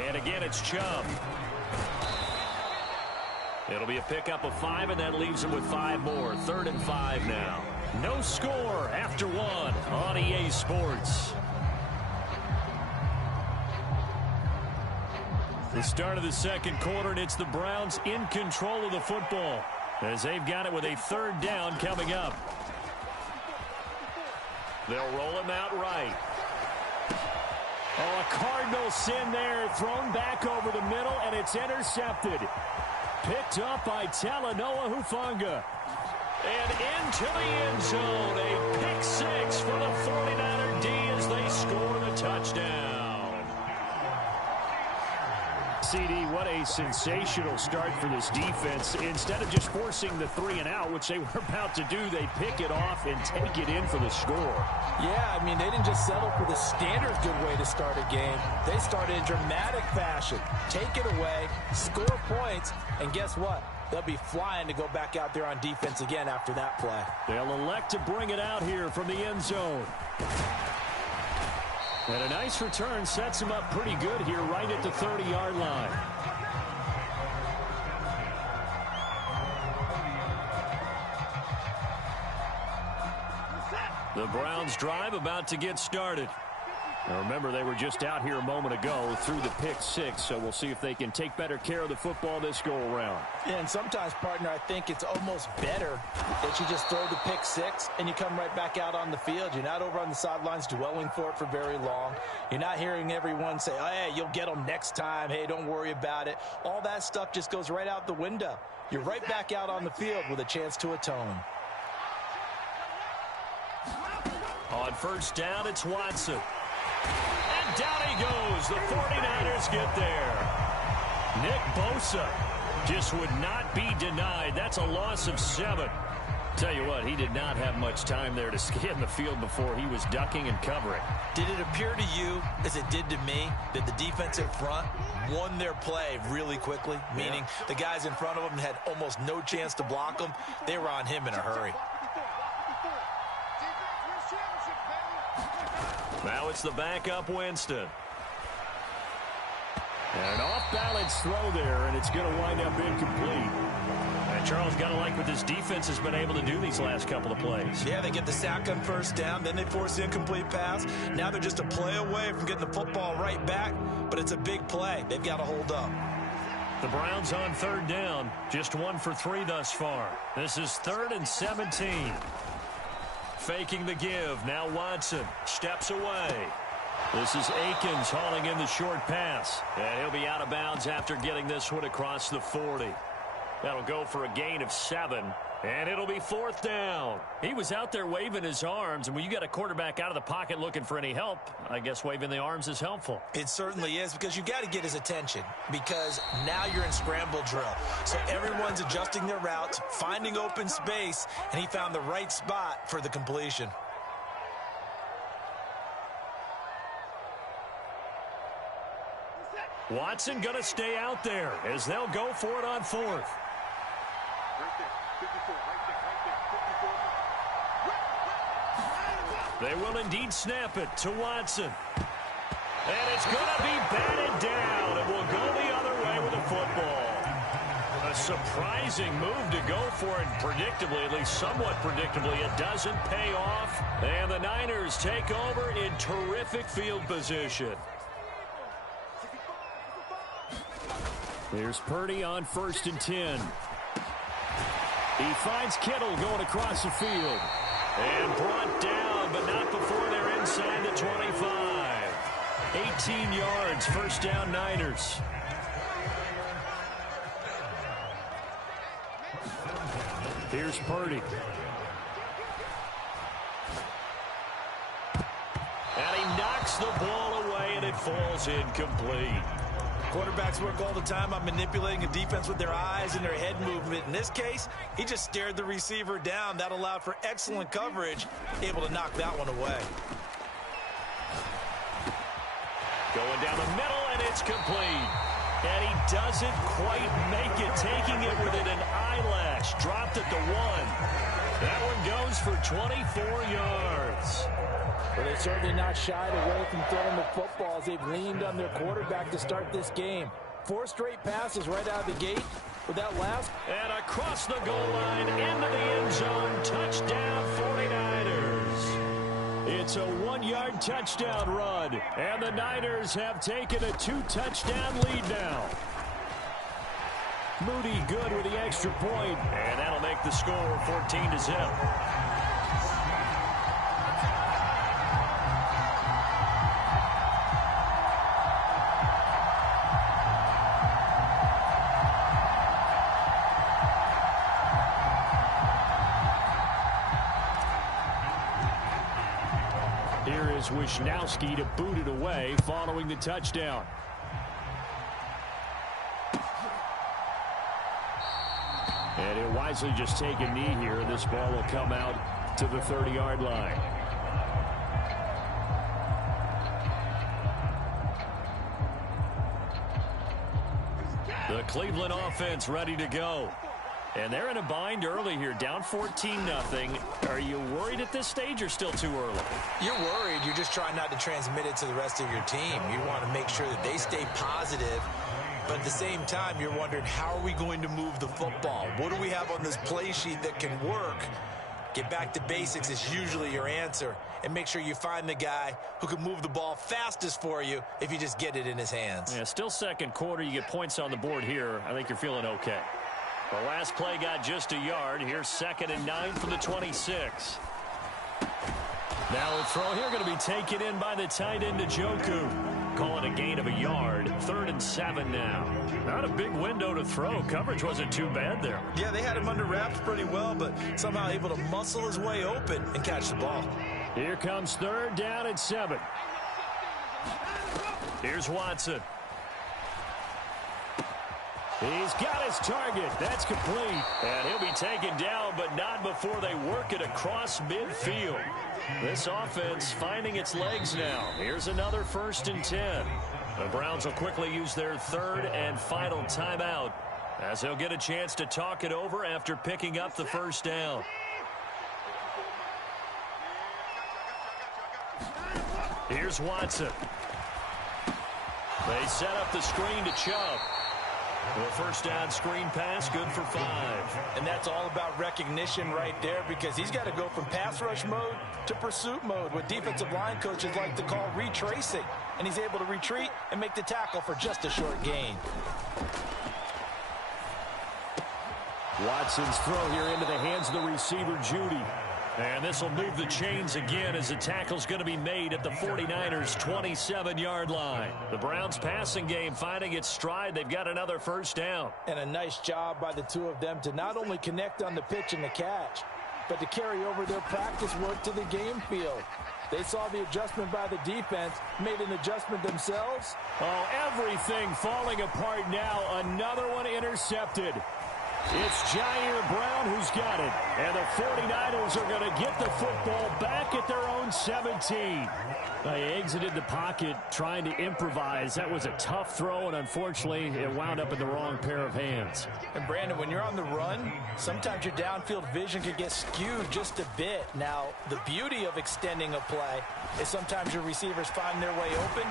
And again, it's Chubb. It'll be a pickup of 5, and that leaves him with 5 more. 3rd and 5 now. No score after 1 on EA Sports. The start of the 2nd quarter, and it's the Browns in control of the football as they've got it with a 3rd down coming up. They'll roll him out right. Oh, a Cardinal sin there, thrown back over the middle, and it's intercepted. Picked up by Talanoa Hufanga. And into the end zone, a pick 6 for the 49er D as they score the touchdown. CD, what a sensational start for this defense. Instead of just forcing the 3 and out, which they were about to do, they pick it off and take it in for the score. Yeah, I mean, they didn't just settle for the standard good way to start a game. They started in dramatic fashion. Take it away, score points, and guess what? They'll be flying to go back out there on defense again after that play. They'll elect to bring it out here from the end zone. And a nice return sets him up pretty good here right at the 30-yard line. The Browns drive about to get started. Now remember, they were just out here a moment ago through the pick 6, so we'll see if they can take better care of the football this go-around. Yeah, and sometimes, partner, I think it's almost better that you just throw the pick 6 and you come right back out on the field. You're not over on the sidelines dwelling for it for very long. You're not hearing everyone say, oh, hey, you'll get them next time. Hey, don't worry about it. All that stuff just goes right out the window. You're right back out on the field with a chance to atone. On first down, it's Watson. And down he goes. The 49ers get there. Nick Bosa just would not be denied. That's a loss of 7. Tell you what, he did not have much time there to scan the field before he was ducking and covering. Did it appear to you, as it did to me, that the defensive front won their play really quickly? Meaning the guys in front of them had almost no chance to block them. They were on him in a hurry. Now it's the backup Winston. And an off-balance throw there, and it's going to wind up incomplete. And Charles, got to like what this defense has been able to do these last couple of plays. Yeah, they get the sack on first down, then they force the incomplete pass. Now they're just a play away from getting the football right back, but it's a big play. They've got to hold up. The Browns on 3rd down, just 1 for 3 thus far. This is 3rd and 17. Faking the give. Now Watson steps away. This is Akins hauling in the short pass. And he'll be out of bounds after getting this one across the 40. That'll go for a gain of 7. And it'll be 4th down. He was out there waving his arms, and when you got a quarterback out of the pocket looking for any help, I guess waving the arms is helpful. It certainly is, because you got to get his attention, because now you're in scramble drill. So everyone's adjusting their routes, finding open space, and he found the right spot for the completion. Watson going to stay out there as they'll go for it on 4th. They will indeed snap it to Watson. And it's going to be batted down. It will go the other way with the football. A surprising move to go for it predictably, at least somewhat predictably. It doesn't pay off. And the Niners take over in terrific field position. Here's Purdy on 1st and 10. He finds Kittle going across the field. And brought down, but not before they're inside the 25. 18 yards, 1st down Niners. Here's Purdy. And he knocks the ball away, and it falls incomplete. Quarterbacks work all the time on manipulating a defense with their eyes and their head movement. In this case, he just stared the receiver down. That allowed for excellent coverage, able to knock that one away. Going down the middle, and it's complete. And he doesn't quite make it, taking it within an eyelash. Dropped at the 1. That one goes for 24 yards. But they're certainly not shied away from throwing the football as they've leaned on their quarterback to start this game. 4 straight passes right out of the gate with that last. And across the goal line, into the end zone, touchdown 49ers. It's a 1-yard touchdown run, and the Niners have taken a 2-touchdown lead now. Moody good with the extra point, and that'll make the score 14-0. Wishnowski to boot it away following the touchdown. And he'll wisely just take a knee here, and this ball will come out to the 30-yard line. The Cleveland offense ready to go. And they're in a bind early here, down 14-0. Are you worried at this stage or still too early? You're worried. You're just trying not to transmit it to the rest of your team. You want to make sure that they stay positive. But at the same time, you're wondering, how are we going to move the football? What do we have on this play sheet that can work? Get back to basics is usually your answer. And make sure you find the guy who can move the ball fastest for you if you just get it in his hands. Yeah, still second quarter. You get points on the board here. I think you're feeling okay. The last play got just a yard. Here's 2nd and 9 from the 26. Now a throw here going to be taken in by the tight end Njoku. Call it a gain of a yard. 3rd and 7 now. Not a big window to throw. Coverage wasn't too bad there. Yeah, they had him under wraps pretty well, but somehow able to muscle his way open and catch the ball. Here comes 3rd down and 7. Here's Watson. He's got his target. That's complete. And he'll be taken down, but not before they work it across midfield. This offense finding its legs now. Here's another 1st and 10. The Browns will quickly use their 3rd and final timeout as they'll get a chance to talk it over after picking up the 1st down. Here's Watson. They set up the screen to Chubb. The 1st down screen pass, good for 5. And that's all about recognition right there, because he's got to go from pass rush mode to pursuit mode, what defensive line coaches like to call retracing. And he's able to retreat and make the tackle for just a short gain. Watson's throw here into the hands of the receiver, Judy. And this will move the chains again as the tackle's going to be made at the 49ers' 27-yard line. The Browns' passing game finding its stride. They've got another first down. And a nice job by the two of them to not only connect on the pitch and the catch, but to carry over their practice work to the game field. They saw the adjustment by the defense, made an adjustment themselves. Oh, everything falling apart now. Another one intercepted. It's Jair Brown who's got it. And the 49ers are going to get the football back at their own 17. They exited the pocket trying to improvise. That was a tough throw, and unfortunately, it wound up in the wrong pair of hands. And, Brandon, when you're on the run, sometimes your downfield vision can get skewed just a bit. Now, the beauty of extending a play is sometimes your receivers find their way open,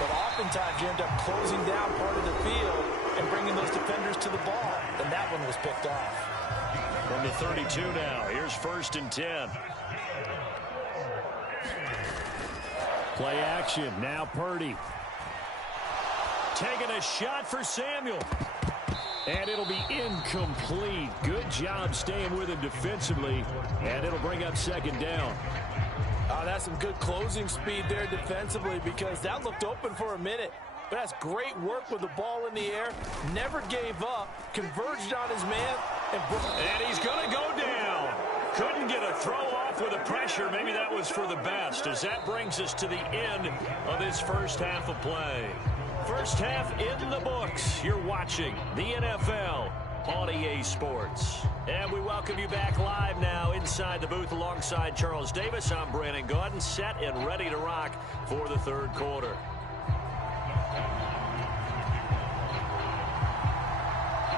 but oftentimes you end up closing down part of the field and bringing those defenders to the ball. And that one was picked off. From the 32 now, here's 1st and 10. Play action, now Purdy. Taking a shot for Samuel. And it'll be incomplete. Good job staying with him defensively. And it'll bring up 2nd down. Oh, that's some good closing speed there defensively, because that looked open for a minute. But that's great work with the ball in the air. Never gave up. Converged on his man. And he's going to go down. Couldn't get a throw off with the pressure. Maybe that was for the best, as that brings us to the end of this first half of play. First half in the books. You're watching the NFL on EA Sports. And we welcome you back live now inside the booth alongside Charles Davis. I'm Brandon Gaudin, set and ready to rock for the third quarter.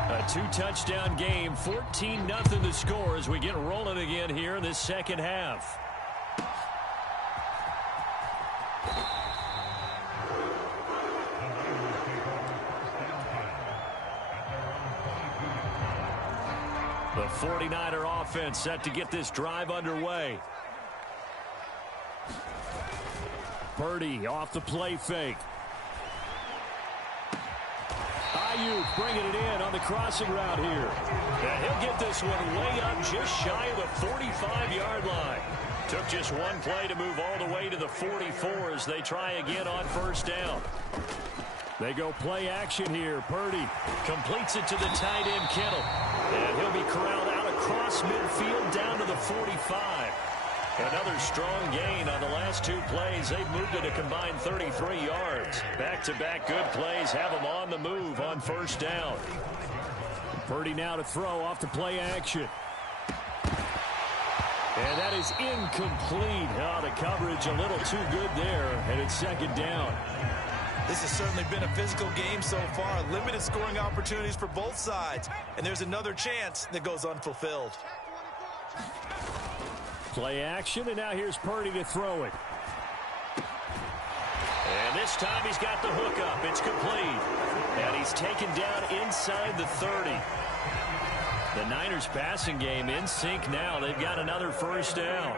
A 2-touchdown game, 14-0 the score as we get rolling again here in this second half. The 49er offense set to get this drive underway. Purdy off the play fake. Ayuk bringing it in on the crossing route here. And he'll get this one way up just shy of the 45-yard line. Took just one play to move all the way to the 44 as they try again on first down. They go play action here. Purdy completes it to the tight end Kittle. And he'll be corralled out across midfield down to the 45. Another strong gain on the last two plays. They've moved it a combined 33 yards. Back-to-back good plays have them on the move on first down. Purdy now to throw off the play action. And that is incomplete. Oh, the coverage a little too good there, and it's 2nd down. This has certainly been a physical game so far. Limited scoring opportunities for both sides. And there's another chance that goes unfulfilled. Play action, and now here's Purdy to throw it. And this time he's got the hook up. It's complete. And he's taken down inside the 30. The Niners passing game in sync now. They've got another first down.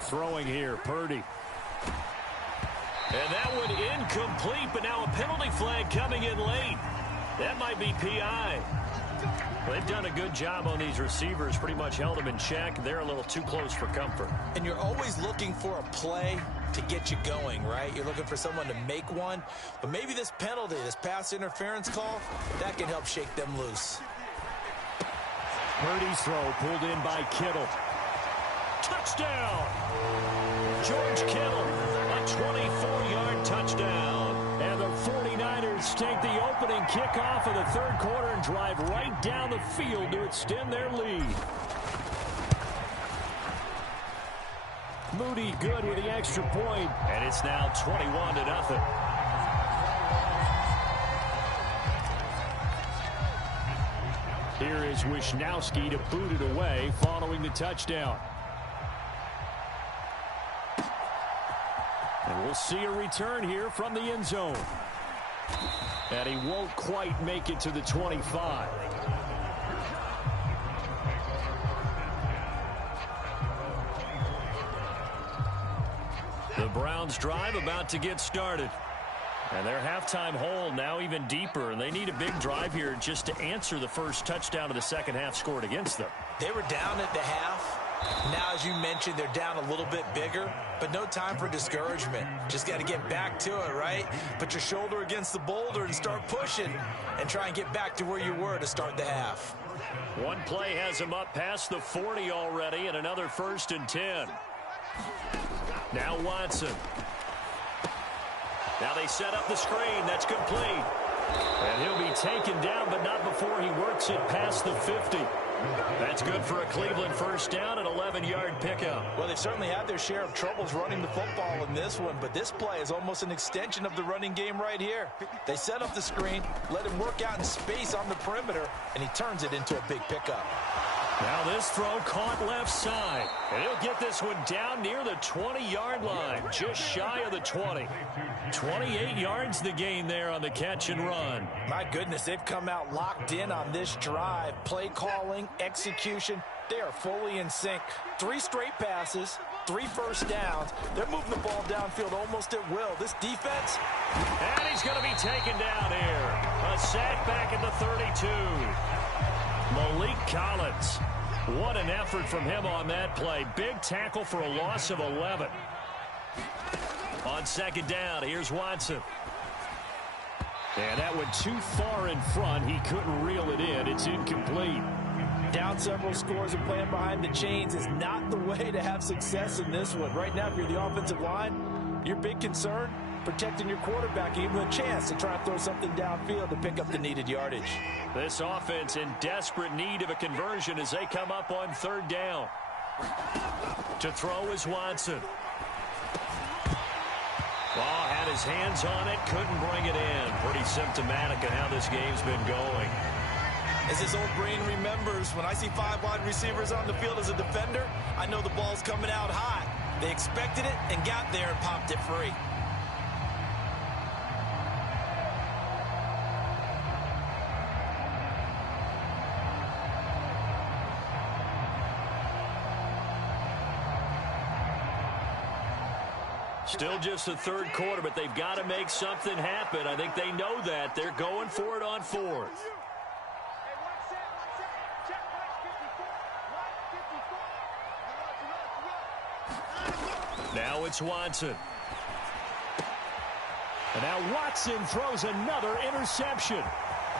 Throwing here, Purdy. And that one incomplete, but now a penalty flag coming in late. That might be PI. They've done a good job on these receivers, pretty much held them in check. They're a little too close for comfort. And you're always looking for a play to get you going, right? You're looking for someone to make one. But maybe this penalty, this pass interference call, that can help shake them loose. Purdy's throw pulled in by Kittle. Touchdown! George Kittle, a 24-yard touchdown. And the 49ers take the opening kickoff of the third quarter and drive right down the field to extend their lead. Moody good with the extra point. And it's now 21-0. Here is Wisnowski to boot it away following the touchdown. And we'll see a return here from the end zone. And he won't quite make it to the 25. The Browns drive about to get started. And their halftime hole now even deeper, and they need a big drive here just to answer the first touchdown of the second half scored against them. They were down at the half. Now, as you mentioned, they're down a little bit bigger, but no time for discouragement. Just got to get back to it, right? Put your shoulder against the boulder and start pushing and try and get back to where you were to start the half. One play has them up past the 40 already, and another 1st and 10. Now Watson. Now they set up the screen. That's complete. And he'll be taken down, but not before he works it past the 50. That's good for a Cleveland first down, an 11-yard pickup. Well, they've certainly had their share of troubles running the football in this one, but this play is almost an extension of the running game right here. They set up the screen, let him work out in space on the perimeter, and he turns it into a big pickup. Now this throw caught left side. And he'll get this one down near the 20-yard line, just shy of the 20. 28 yards the gain there on the catch and run. My goodness, they've come out locked in on this drive. Play calling, execution, they are fully in sync. 3 straight passes, 3 first downs. They're moving the ball downfield almost at will. This defense. And he's going to be taken down here. A sack back at the 32. Malik Collins. What an effort from him on that play. Big tackle for a loss of 11. On second down, here's Watson. And that went too far in front. He couldn't reel it in. It's incomplete. Down several scores and playing behind the chains is not the way to have success in this one. Right now, if you're the offensive line, your big concern, protecting your quarterback, give him a chance to try and throw something downfield to pick up the needed yardage. This offense in desperate need of a conversion as they come up on 3rd down. To throw is Watson. Ball had his hands on it, couldn't bring it in. Pretty symptomatic of how this game's been going. As his old brain remembers, when I see 5 wide receivers on the field as a defender, I know the ball's coming out hot. They expected it and got there and popped it free. Still just the 3rd quarter, but they've got to make something happen. I think they know that. They're going for it on 4th. Now it's Watson. And now Watson throws another interception.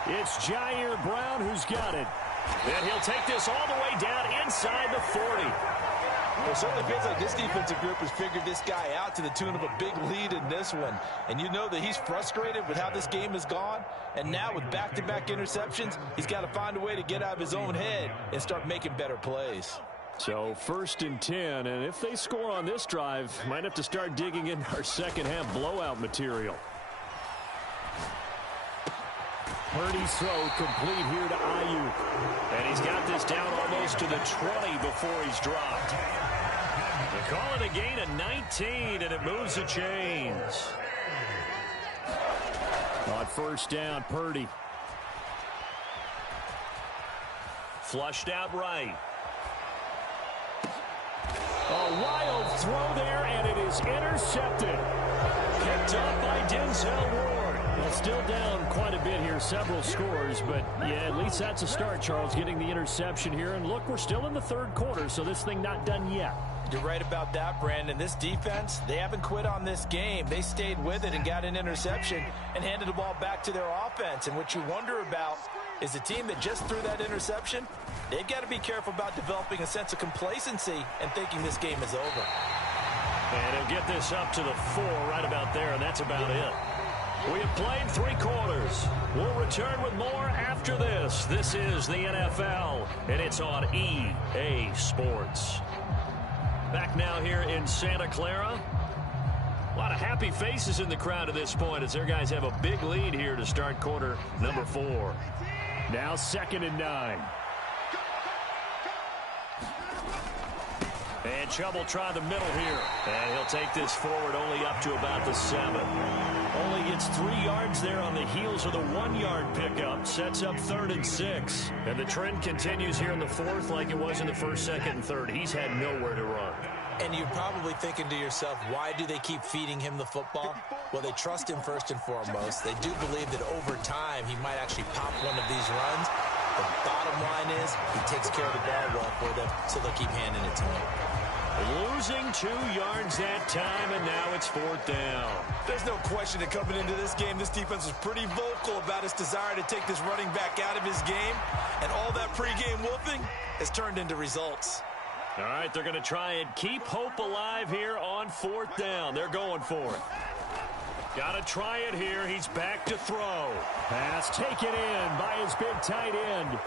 It's Jair Brown who's got it. And he'll take this all the way down inside the 40. Well, it certainly feels like this defensive group has figured this guy out to the tune of a big lead in this one. And you know that he's frustrated with how this game has gone. And now with back-to-back interceptions, he's got to find a way to get out of his own head and start making better plays. So 1st and 10, and if they score on this drive, might have to start digging in our second half blowout material. Purdy's throw complete here to Ayuk. And he's got this down almost to the 20 before he's dropped. They call it a gain of 19, and it moves the chains. On 1st down, Purdy. Flushed out right. A wild throw there, and it is intercepted. Picked up by Denzel Ward. Well, still down quite a bit here, several scores, but yeah, at least that's a start, Charles, getting the interception here. And look, we're still in the 3rd quarter, so this thing not done yet. You're right about that, Brandon. This defense, they haven't quit on this game. They stayed with it and got an interception and handed the ball back to their offense. And what you wonder about is the team that just threw that interception, they've got to be careful about developing a sense of complacency and thinking this game is over. And he'll get this up to the 4 right about there, and that's about it. We have played 3 quarters. We'll return with more after this. This is the NFL, and it's on EA Sports. Back now here in Santa Clara. A lot of happy faces in the crowd at this point as their guys have a big lead here to start quarter number 4. Now 2nd and 9. And Chubb will try the middle here. And he'll take this forward only up to about the 7. Only gets 3 yards there on the heels of the 1-yard pickup. Sets up 3rd and 6. And the trend continues here in the 4th like it was in the 1st, 2nd, and 3rd. He's had nowhere to run. And you're probably thinking to yourself, why do they keep feeding him the football? Well, they trust him first and foremost. They do believe that over time he might actually pop one of these runs. The bottom line is he takes care of the ball well for them, so they'll keep handing it to him. Losing 2 yards that time, and now it's 4th down. There's no question that coming into this game, this defense was pretty vocal about its desire to take this running back out of his game. And all that pregame wolfing has turned into results. All right, they're going to try and keep hope alive here on 4th down. They're going for it. Got to try it here. He's back to throw. Pass taken in by his big tight end.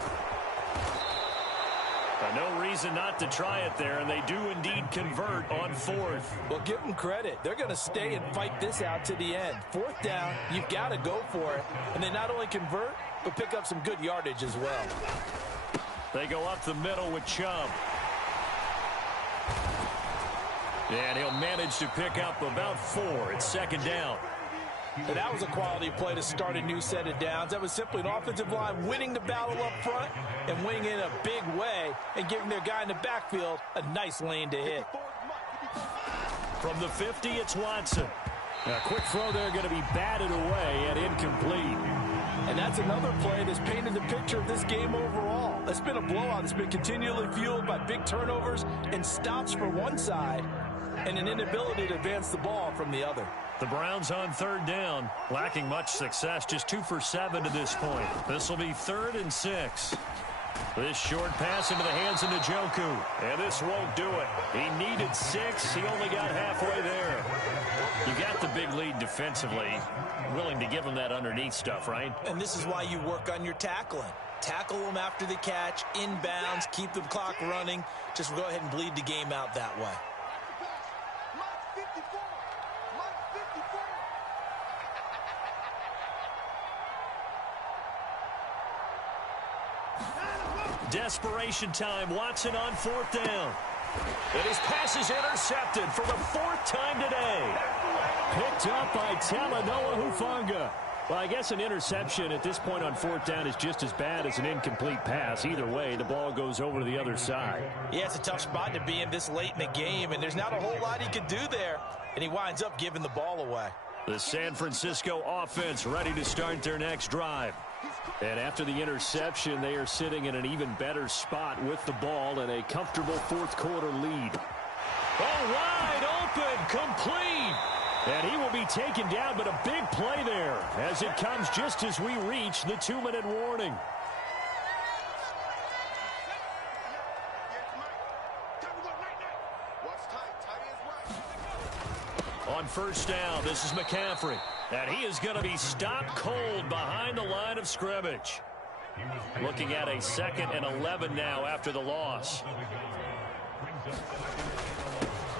No reason not to try it there, and they do indeed convert on 4th. Well, give them credit. They're going to stay and fight this out to the end. 4th down, you've got to go for it. And they not only convert, but pick up some good yardage as well. They go up the middle with Chubb. And he'll manage to pick up about 4. It's 2nd down. And that was a quality play to start a new set of downs. That was simply an offensive line winning the battle up front and winning in a big way and giving their guy in the backfield a nice lane to hit. From the 50, it's Watson. A quick throw there going to be batted away and incomplete. And that's another play that's painted the picture of this game overall. It's been a blowout. It's been continually fueled by big turnovers and stops for one side and an inability to advance the ball from the other. The Browns on 3rd down, lacking much success, just 2 for 7 to this point. This will be 3rd and 6. This short pass into the hands of Njoku, and this won't do it. He needed 6. He only got halfway there. You got the big lead defensively, willing to give him that underneath stuff, right? And this is why you work on your tackling. Tackle them after the catch, inbounds, keep the clock running. Just go ahead and bleed the game out that way. Desperation time. Watson on 4th down. And his pass is intercepted for the 4th time today. Picked up by Talanoa Hufanga. Well, I guess an interception at this point on 4th down is just as bad as an incomplete pass. Either way, the ball goes over to the other side. Yeah, it's a tough spot to be in this late in the game, and there's not a whole lot he could do there. And he winds up giving the ball away. The San Francisco offense ready to start their next drive. And after the interception, they are sitting in an even better spot with the ball and a comfortable 4th quarter lead. Oh, wide open, complete. And he will be taken down, but a big play there as it comes just as we reach the 2-minute warning. On 1st down, this is McCaffrey. And he is going to be stopped cold behind the line of scrimmage. Looking at a 2nd and 11 now after the loss.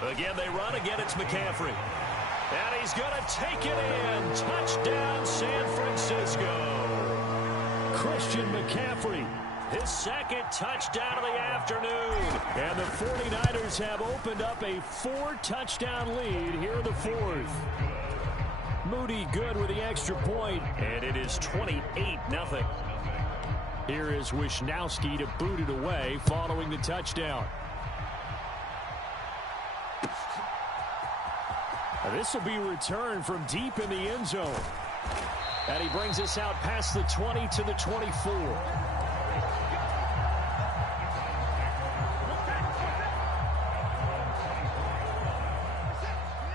Again, they run. Again, it's McCaffrey. And he's going to take it in. Touchdown, San Francisco. Christian McCaffrey. His 2nd touchdown of the afternoon. And the 49ers have opened up a 4-touchdown lead here in the 4th. Moody good with the extra point. And it is 28-0. Here is Wisnowski to boot it away following the touchdown. This will be returned from deep in the end zone. And he brings us out past the 20 to the 24.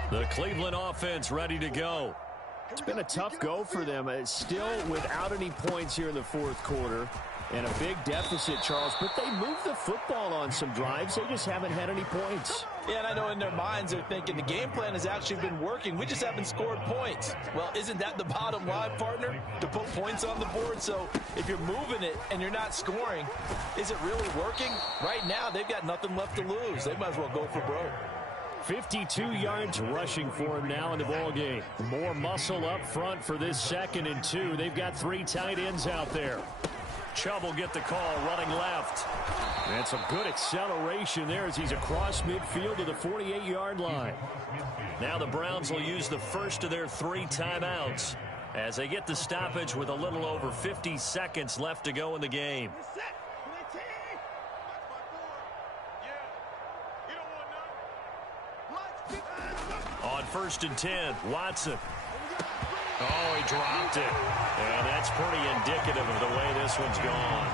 The Cleveland offense ready to go. It's been a tough go for them. It's still without any points here in the 4th quarter. And a big deficit, Charles. But they moved the football on some drives. They just haven't had any points. Yeah, and I know in their minds they're thinking the game plan has actually been working. We just haven't scored points. Well, isn't that the bottom line, partner? To put points on the board. So if you're moving it and you're not scoring, is it really working? Right now, they've got nothing left to lose. They might as well go for broke. 52 yards rushing for him now in the ballgame. More muscle up front for this 2nd and 2. They've got 3 tight ends out there. Chubb will get the call running left. And some good acceleration there as he's across midfield to the 48-yard line. Now the Browns will use the first of their 3 timeouts as they get the stoppage with a little over 50 seconds left to go in the game. 1st and 10. Watson. Oh, he dropped it. And that's pretty indicative of the way this one's gone.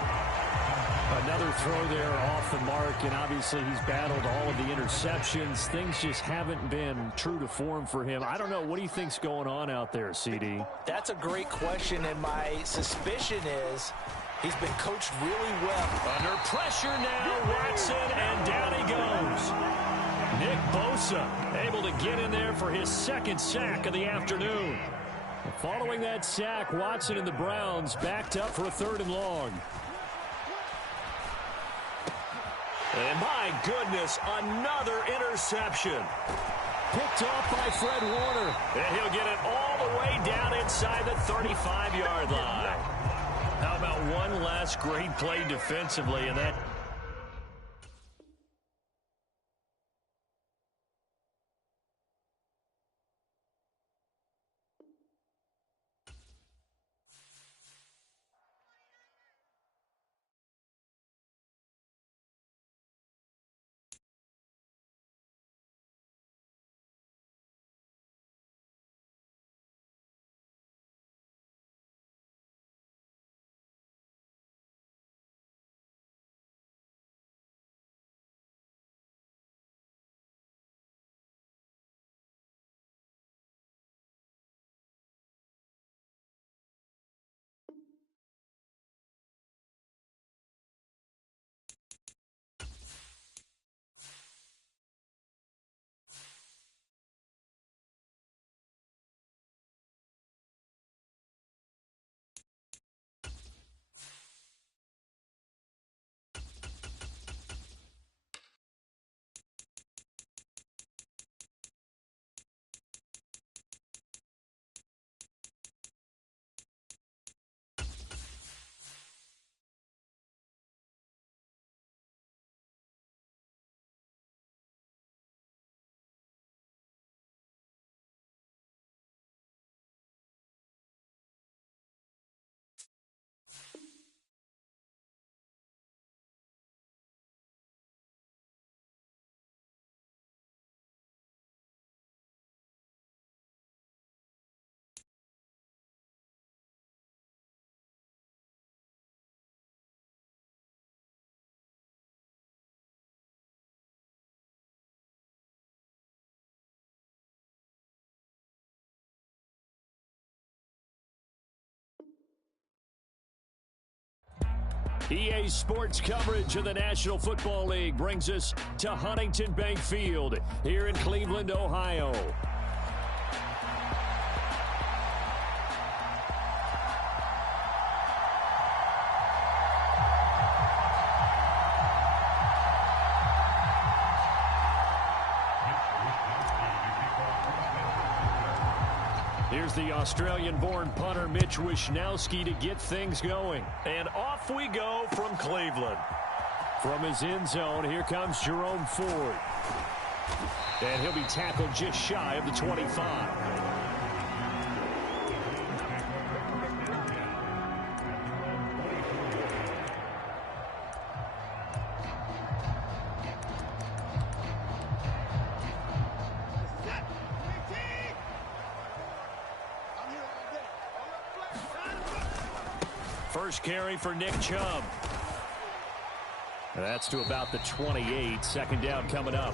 Another throw there off the mark, and obviously he's battled all of the interceptions. Things just haven't been true to form for him. I don't know. What do you think's going on out there, CD? That's a great question, and my suspicion is he's been coached really well. Under pressure now, Watson, and down he goes. Nick Bosa able to get in there for his 2nd sack of the afternoon. Following that sack, Watson and the Browns backed up for a 3rd and long. And my goodness, another interception. Picked off by Fred Warner. And he'll get it all the way down inside the 35-yard line. How about one last great play defensively, and that... EA Sports coverage of the National Football League brings us to Huntington Bank Field here in Cleveland, Ohio. Here's the Australian-born punter Mitch Wishnowsky to get things going. And off we go from Cleveland. From his end zone, here comes Jerome Ford. And he'll be tackled just shy of the 25. First carry for Nick Chubb. That's to about the 28. 2nd down coming up.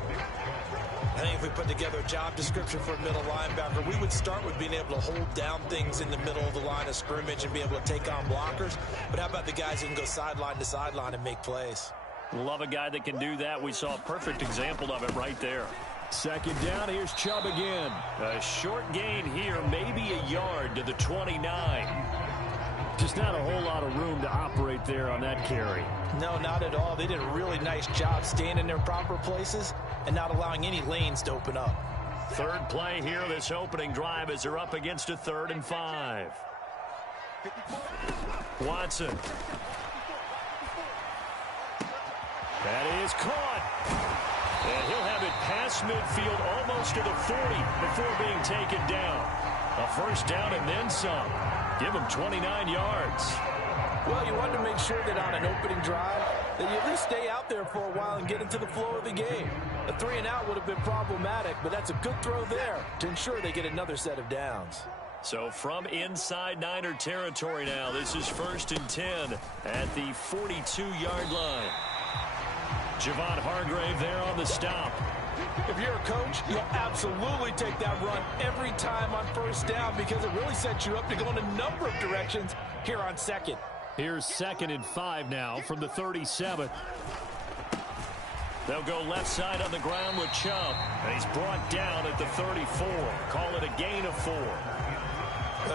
I think if we put together a job description for a middle linebacker, we would start with being able to hold down things in the middle of the line of scrimmage and be able to take on blockers. But how about the guys who can go sideline to sideline and make plays? Love a guy that can do that. We saw a perfect example of it right there. 2nd down, here's Chubb again. A short gain here, maybe a yard to the 29. Just not a whole lot of room to operate there on that carry. No, not at all. They did a really nice job staying in their proper places and not allowing any lanes to open up. 3rd play here, this opening drive, as they're up against a 3rd and 5. Watson. That is caught. And he'll have it past midfield almost to the 40 before being taken down. A 1st down and then some. Give him 29 yards. Well, you wanted to make sure that on an opening drive, that you at least stay out there for a while and get into the flow of the game. A 3-and-out would have been problematic, but that's a good throw there to ensure they get another set of downs. So from inside Niner territory now, this is 1st and 10 at the 42-yard line. Javon Hargrave there on the stop. If you're a coach, you'll absolutely take that run every time on 1st down because it really sets you up to go in a number of directions here on 2nd. Here's 2nd and 5 now from the 37. They'll go left side on the ground with Chubb. And he's brought down at the 34. Call it a gain of 4.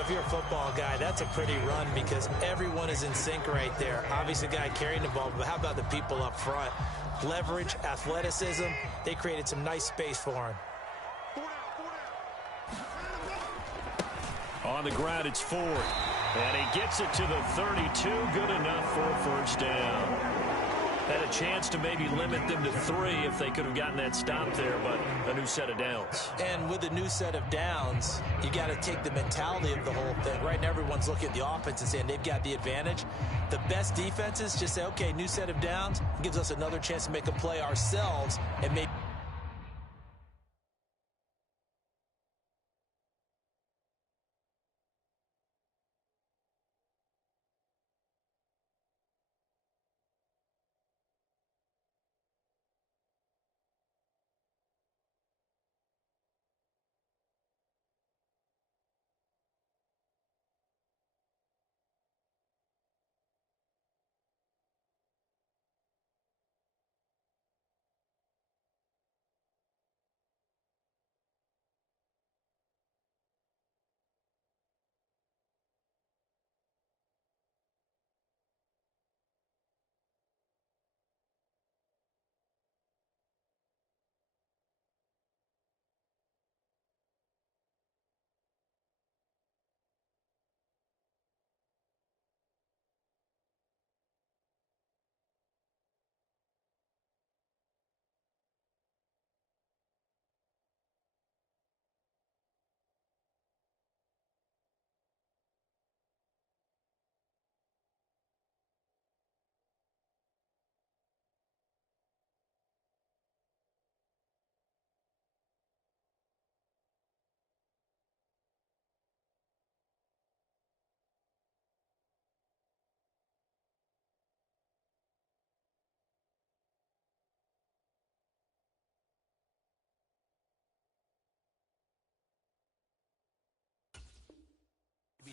If you're a football guy, that's a pretty run because everyone is in sync right there. Obviously, the guy carrying the ball, but how about the people up front? Leverage, athleticism, they created some nice space for him. On the ground, it's Ford. And he gets it to the 32. Good enough for a 1st down. Had a chance to maybe limit them to 3 if they could have gotten that stop there, but a new set of downs. And with a new set of downs, you got to take the mentality of the whole thing. Right now, everyone's looking at the offense and saying they've got the advantage. The best defenses just say, okay, new set of downs gives us another chance to make a play ourselves and maybe.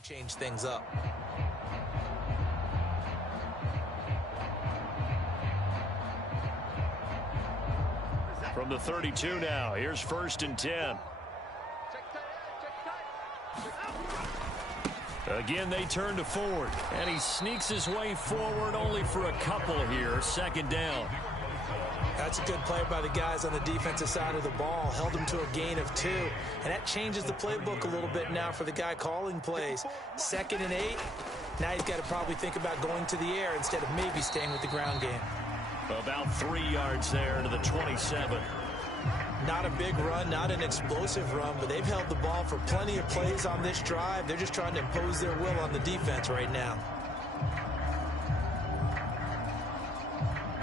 Change things up. From the 32 now, here's 1st and 10. Again, they turn to Ford, and he sneaks his way forward only for a couple here. 2nd down. That's a good play by the guys on the defensive side of the ball. Held him to a gain of 2. And that changes the playbook a little bit now for the guy calling plays. 2nd and 8. Now he's got to probably think about going to the air instead of maybe staying with the ground game. About 3 yards there to the 27. Not a big run, not an explosive run, but they've held the ball for plenty of plays on this drive. They're just trying to impose their will on the defense right now.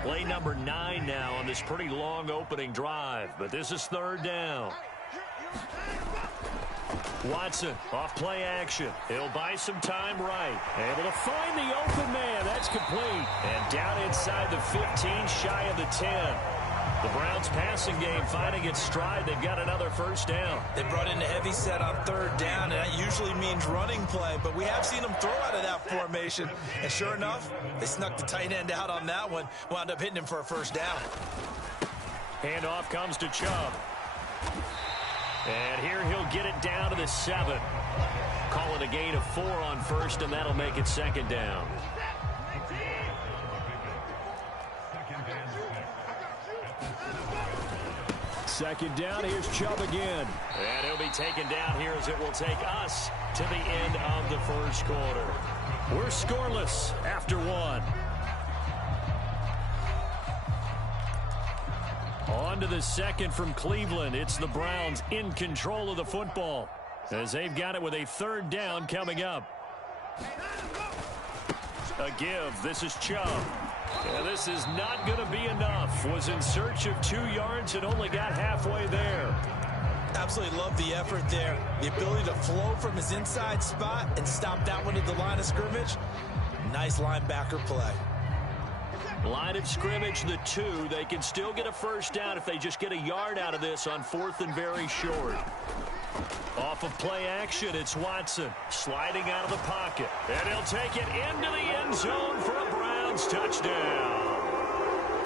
Play number 9 now on this pretty long opening drive, but this is 3rd down. Watson off play action. He'll buy some time right. Able to find the open man. That's complete. And down inside the 15, shy of the 10. The Browns passing game finding its stride. They've got another 1st down. They brought in a heavy set on 3rd down, and that usually means running play, but we have seen them throw out of that formation. And sure enough, they snuck the tight end out on that one, wound up hitting him for a 1st down. Handoff comes to Chubb. And here he'll get it down to the 7. Call it a gain of 4 on 1st, and that'll make it 2nd down. Second down, here's Chubb again. And he'll be taken down here as it will take us to the end of the 1st quarter. We're scoreless after 1. On to the 2nd from Cleveland. It's the Browns in control of the football as they've got it with a 3rd down coming up. A give. This is Chubb. Yeah, this is not going to be enough. Was in search of 2 yards and only got halfway there. Absolutely love the effort there. The ability to flow from his inside spot and stop that one at the line of scrimmage. Nice linebacker play. Line of scrimmage, the 2. They can still get a first down if they just get a yard out of this on 4th and very short. Off of play action, it's Watson sliding out of the pocket. And he'll take it into the end zone for a Browns touchdown.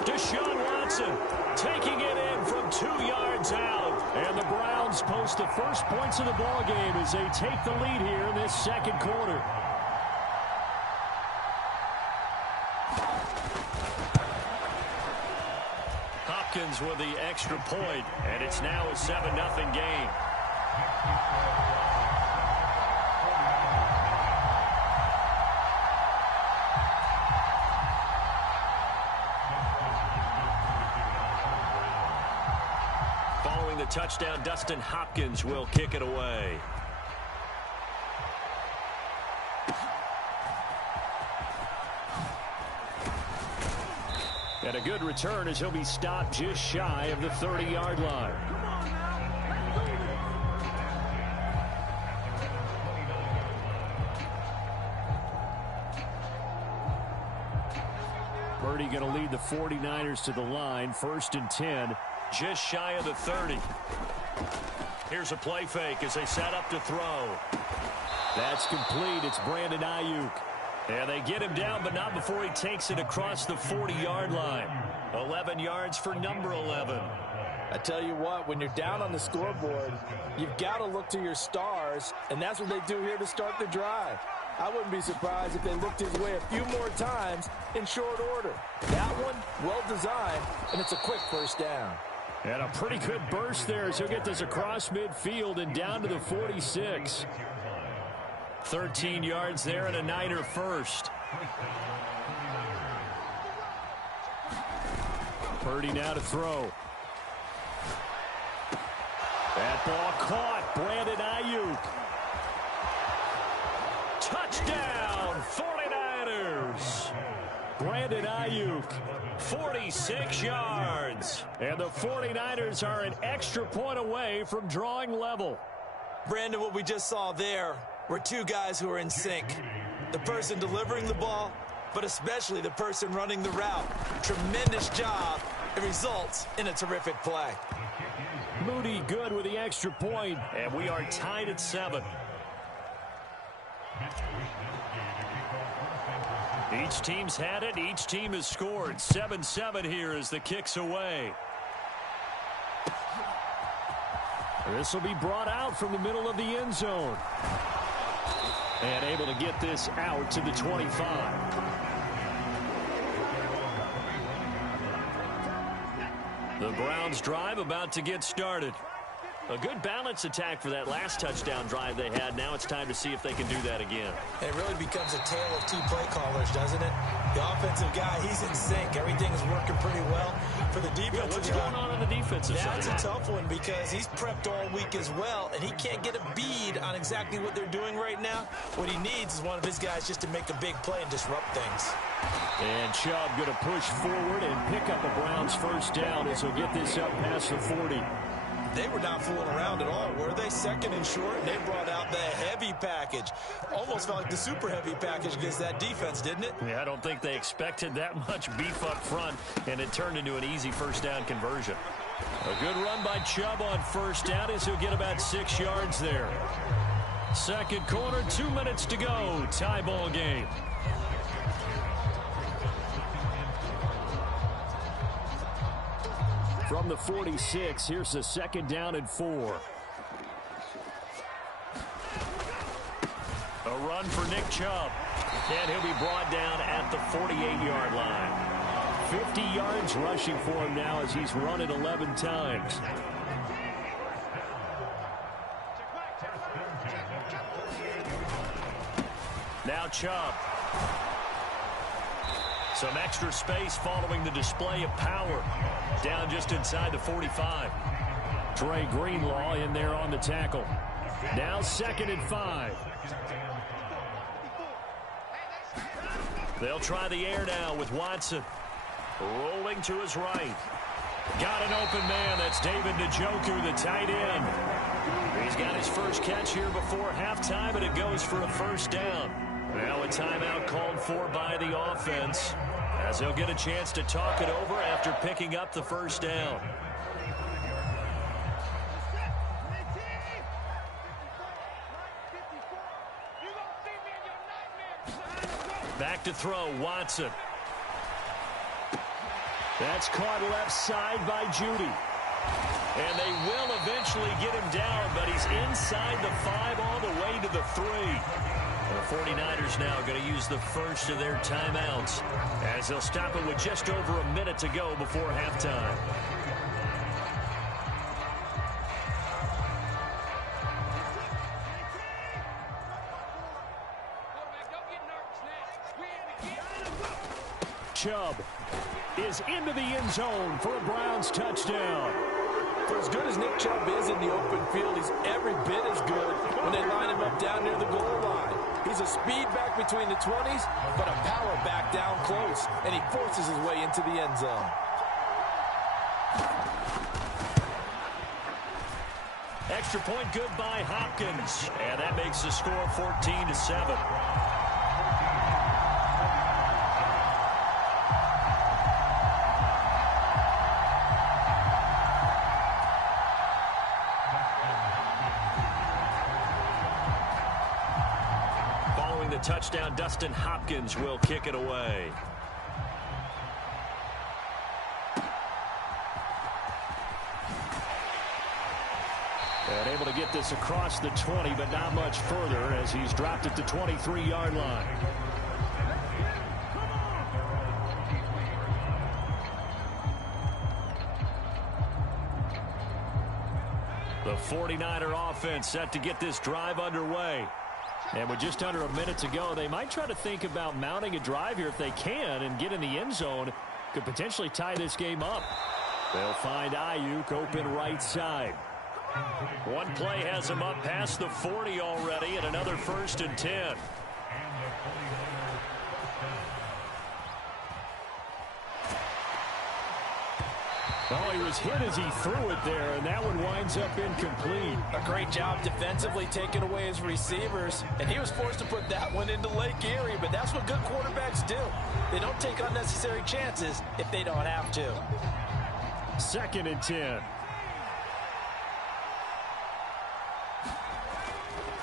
Deshaun Watson taking it in from 2 yards out. And the Browns post the first points of the ball game as they take the lead here in this second quarter. Hopkins with the extra point, and it's now a 7-0 game. Following the touchdown, Dustin Hopkins will kick it away. And a good return as he'll be stopped just shy of the 30-yard line. Purdy going to lead the 49ers to the line. 1st and 10, just shy of the 30. Here's a play fake as they set up to throw. That's complete. It's Brandon Ayuk. And they get him down, but not before he takes it across the 40-yard line. 11 yards for number 11. I tell you what, when you're down on the scoreboard, you've got to look to your stars, and that's what they do here to start the drive. I wouldn't be surprised if they looked his way a few more times in short order. That one, well designed, and it's a quick first down. And a pretty good burst there as he'll get this across midfield and down to the 46. 13 yards there and a Niner first. Purdy now to throw. That ball caught. Brandon Ayuk. Touchdown, 49ers. Brandon Ayuk, 46 yards. And the 49ers are an extra point away from drawing level. Brandon, what we just saw there were 2 guys who are in sync. The person delivering the ball, but especially the person running the route. Tremendous job. It results in a terrific play. Moody good with the extra point, and we are tied at 7. Each team's had it. Each team has scored. 7-7 here as the kick's away. This will be brought out from the middle of the end zone. And able to get this out to the 25. The Browns drive about to get started. A good balance attack for that last touchdown drive they had. Now it's time to see if they can do that again. And it really becomes a tale of 2 play callers, doesn't it? The offensive guy, he's in sync. Everything is working pretty well. For the defensive What's guy, going on the defensive side? That's a tough one because he's prepped all week as well, and he can't get a bead on exactly what they're doing right now. What he needs is one of his guys just to make a big play and disrupt things. And Chubb going to push forward and pick up a Browns first down as he'll get this up past the 40. They were not fooling around at all, were they? 2nd and short, and they brought out the heavy package. Almost felt like the super heavy package against that defense, didn't it? Yeah, I don't think they expected that much beef up front, and it turned into an easy first down conversion. A good run by Chubb on first down as he'll get about 6 yards there. Second quarter, 2 minutes to go. Tie ball game. From the 46, here's the 2nd down and 4. A run for Nick Chubb. And he'll be brought down at the 48-yard line. 50 yards rushing for him now as he's run it 11 times. Now Chubb. Some extra space following the display of power. Down just inside the 45. Trey Greenlaw in there on the tackle. Now 2nd and 5. They'll try the air now with Watson. Rolling to his right. Got an open man. That's David Njoku, the tight end. He's got his first catch here before halftime, and it goes for a first down. Now a timeout called for by the offense, as they'll get a chance to talk it over after picking up the first down. Back to throw, Watson. That's caught left side by Judy. And they will eventually get him down, but he's inside the 5 all the way to the 3. The 49ers now going to use the first of their timeouts, as they'll stop it with just over a minute to go before halftime. Chubb is into the end zone for a Browns touchdown. For as good as Nick Chubb is in the open field, he's every bit as good when they line him up down near the goal line. He's a speed back between the 20s, but a power back down close, and he forces his way into the end zone. Extra point good by Hopkins, and that makes the score 14-7. Touchdown, Dustin Hopkins will kick it away. And able to get this across the 20, but not much further, as he's dropped at the 23-yard line. The 49er offense set to get this drive underway. And with just under a minute to go, they might try to think about mounting a drive here if they can and get in the end zone. Could potentially tie this game up. They'll find Ayuk open right side. One play has him up past the 40 already, and another 1st and 10. Oh, he was hit as he threw it there, and that one winds up incomplete. A great job defensively taking away his receivers, and he was forced to put that one into Lake Erie, but that's what good quarterbacks do. They don't take unnecessary chances if they don't have to. 2nd and 10.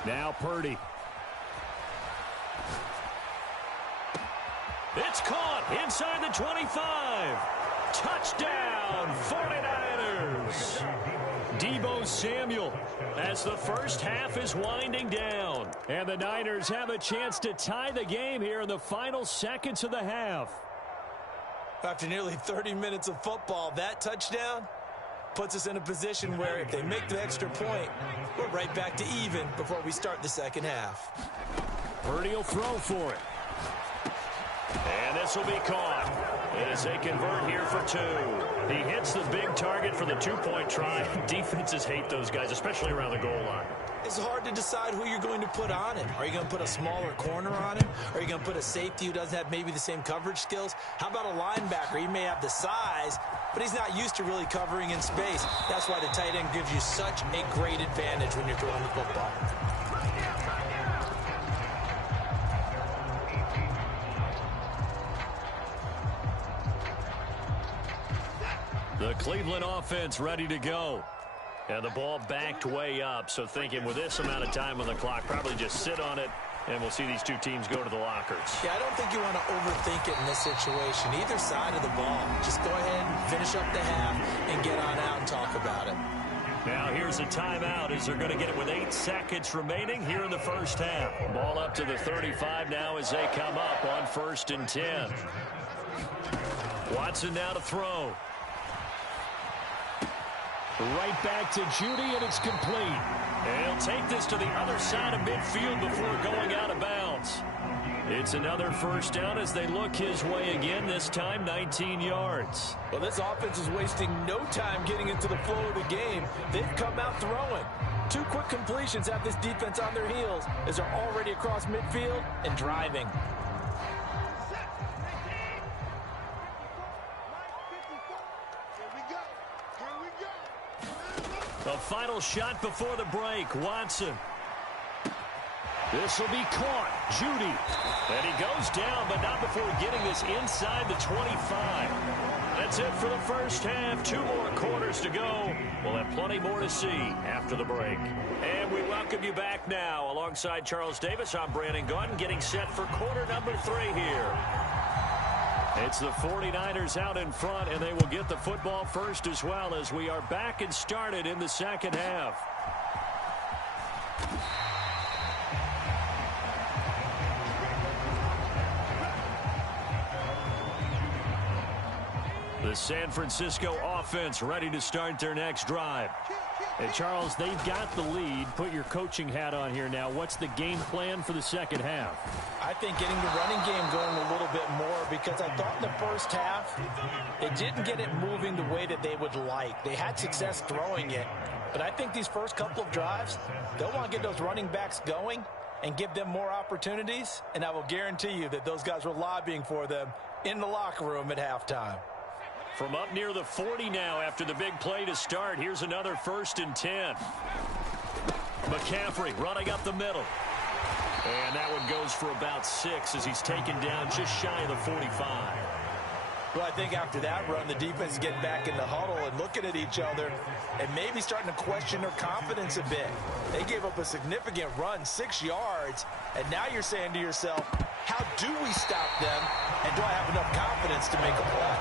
Now Purdy. It's caught inside the 25. Touchdown, 49ers. Deebo Samuel, as the first half is winding down. And the Niners have a chance to tie the game here in the final seconds of the half. After nearly 30 minutes of football, that touchdown puts us in a position where if they make the extra point, we're right back to even before we start the second half. Purdy will throw for it. And this will be caught as they convert here for 2. He hits the big target for the 2-point try. Defenses hate those guys, especially around the goal line. It's hard to decide who you're going to put on him. Are you going to put a smaller corner on him? Are you going to put a safety who doesn't have maybe the same coverage skills? How about a linebacker? He may have the size, but he's not used to really covering in space. That's why the tight end gives you such a great advantage when you're throwing the football. The Cleveland offense ready to go. And the ball backed way up. So thinking with this amount of time on the clock, probably just sit on it, and we'll see these two teams go to the lockers. Yeah, I don't think you want to overthink it in this situation. Either side of the ball. Just go ahead and finish up the half and get on out and talk about it. Now here's a timeout as they're going to get it with 8 seconds remaining here in the first half. Ball up to the 35 now as they come up on 1st and 10. Watson now to throw. Right back to Judy, and it's complete. And he'll take this to the other side of midfield before going out of bounds. It's another first down as they look his way again, this time 19 yards. Well, this offense is wasting no time getting into the flow of the game. They've come out throwing. 2 quick completions have this defense on their heels as they're already across midfield and driving. A final shot before the break. Watson. This will be caught. Judy. And he goes down, but not before getting this inside the 25. That's it for the first half. 2 more quarters to go. We'll have plenty more to see after the break. And we welcome you back now. Alongside Charles Davis, I'm Brandon Gaudin, getting set for quarter number 3 here. It's the 49ers out in front, and they will get the football first as well as we are back and started in the second half. The San Francisco offense ready to start their next drive. Hey, Charles, they've got the lead. Put your coaching hat on here now. What's the game plan for the second half? I think getting the running game going a little bit more, because I thought in the first half they didn't get it moving the way that they would like. They had success throwing it, but I think these first couple of drives, they'll want to get those running backs going and give them more opportunities, and I will guarantee you that those guys were lobbying for them in the locker room at halftime. From up near the 40 now after the big play to start. Here's another 1st and 10. McCaffrey running up the middle. And that one goes for about 6 as he's taken down just shy of the 45. Well, I think after that run, the defense is getting back in the huddle and looking at each other and maybe starting to question their confidence a bit. They gave up a significant run, 6 yards, and now you're saying to yourself, how do we stop them, and do I have enough confidence to make a play?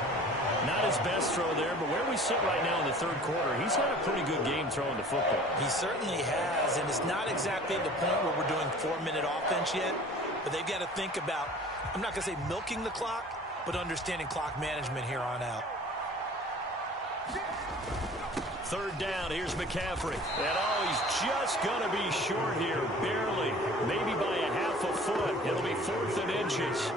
Not his best throw there, but where we sit right now in the third quarter, he's had a pretty good game throwing the football. He certainly has, and it's not exactly at the point where we're doing 4-minute offense yet, but they've got to think about, I'm not going to say milking the clock, but understanding clock management here on out. 3rd down, here's McCaffrey. And he's just going to be short here, barely, maybe by a half a foot. It'll be 4th and inches.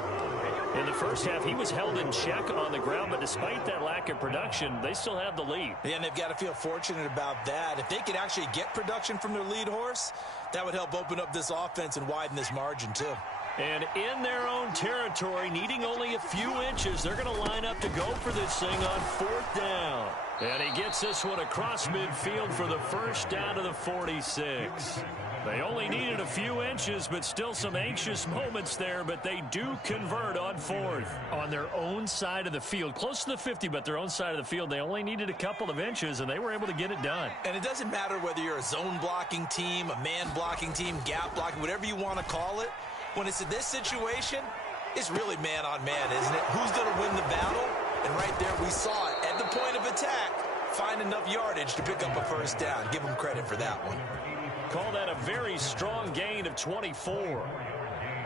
In the first half, he was held in check on the ground, but despite that lack of production, they still have the lead. Yeah, and they've got to feel fortunate about that. If they could actually get production from their lead horse, that would help open up this offense and widen this margin, too. And in their own territory, needing only a few inches, they're going to line up to go for this thing on 4th down. And he gets this one across midfield for the first down to the 46. They only needed a few inches, but still some anxious moments there, but they do convert on 4th. On their own side of the field, close to the 50, but their own side of the field, they only needed a couple of inches, and they were able to get it done. And it doesn't matter whether you're a zone blocking team, a man blocking team, gap blocking, whatever you want to call it. When it's in this situation, it's really man-on-man, isn't it? Who's going to win the battle? And right there, we saw it. At the point of attack, find enough yardage to pick up a first down. Give them credit for that one. Call that a very strong gain of 24.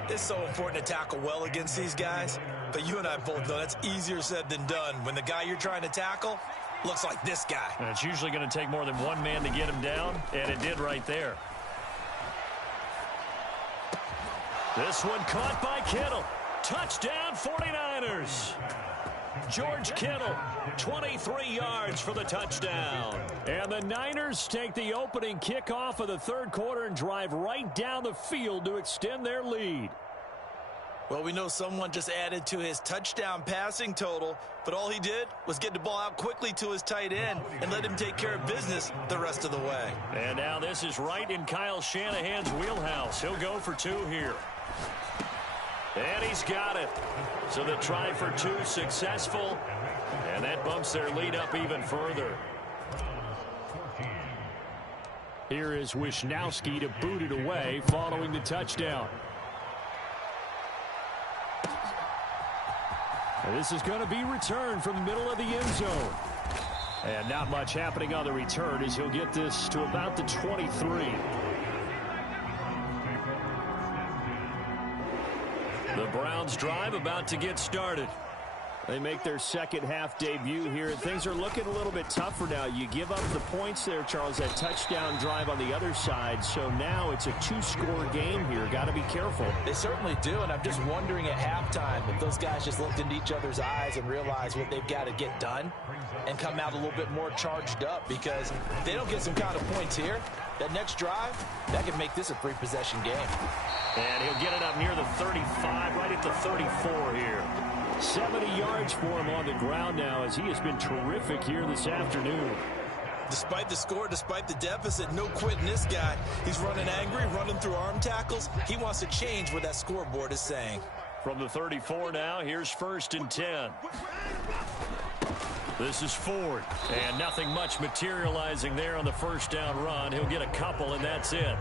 It's so important to tackle well against these guys, but you and I both know that's easier said than done when the guy you're trying to tackle looks like this guy. And it's usually going to take more than one man to get him down, and it did right there. This one caught by Kittle. Touchdown 49ers. George Kittle, 23 yards for the touchdown. And the Niners take the opening kickoff of the third quarter and drive right down the field to extend their lead. Well, we know someone just added to his touchdown passing total, but all he did was get the ball out quickly to his tight end and let him take care of business the rest of the way. And now this is right in Kyle Shanahan's wheelhouse. He'll go for 2 here. And he's got it. So the try for 2 successful, and that bumps their lead up even further. Here is Wisnowski to boot it away following the touchdown. And this is going to be returned from the middle of the end zone. And not much happening on the return as he'll get this to about the 23. The Browns drive about to get started. They make their second half debut here. Things are looking a little bit tougher now. You give up the points there, Charles, that touchdown drive on the other side. So now it's a 2-score game here. Got to be careful. They certainly do, and I'm just wondering at halftime if those guys just looked into each other's eyes and realized what they've got to get done and come out a little bit more charged up, because if they don't get some kind of points here, that next drive, that can make this a 3-possession game. And he'll get it up near the 35, right at the 34 here. 70 yards for him on the ground now as he has been terrific here this afternoon. Despite the score, despite the deficit, no quitting this guy. He's running angry, running through arm tackles. He wants to change what that scoreboard is saying. From the 34 now, here's 1st and 10. This is Ford, and nothing much materializing there on the first down run. He'll get a couple, and that's it.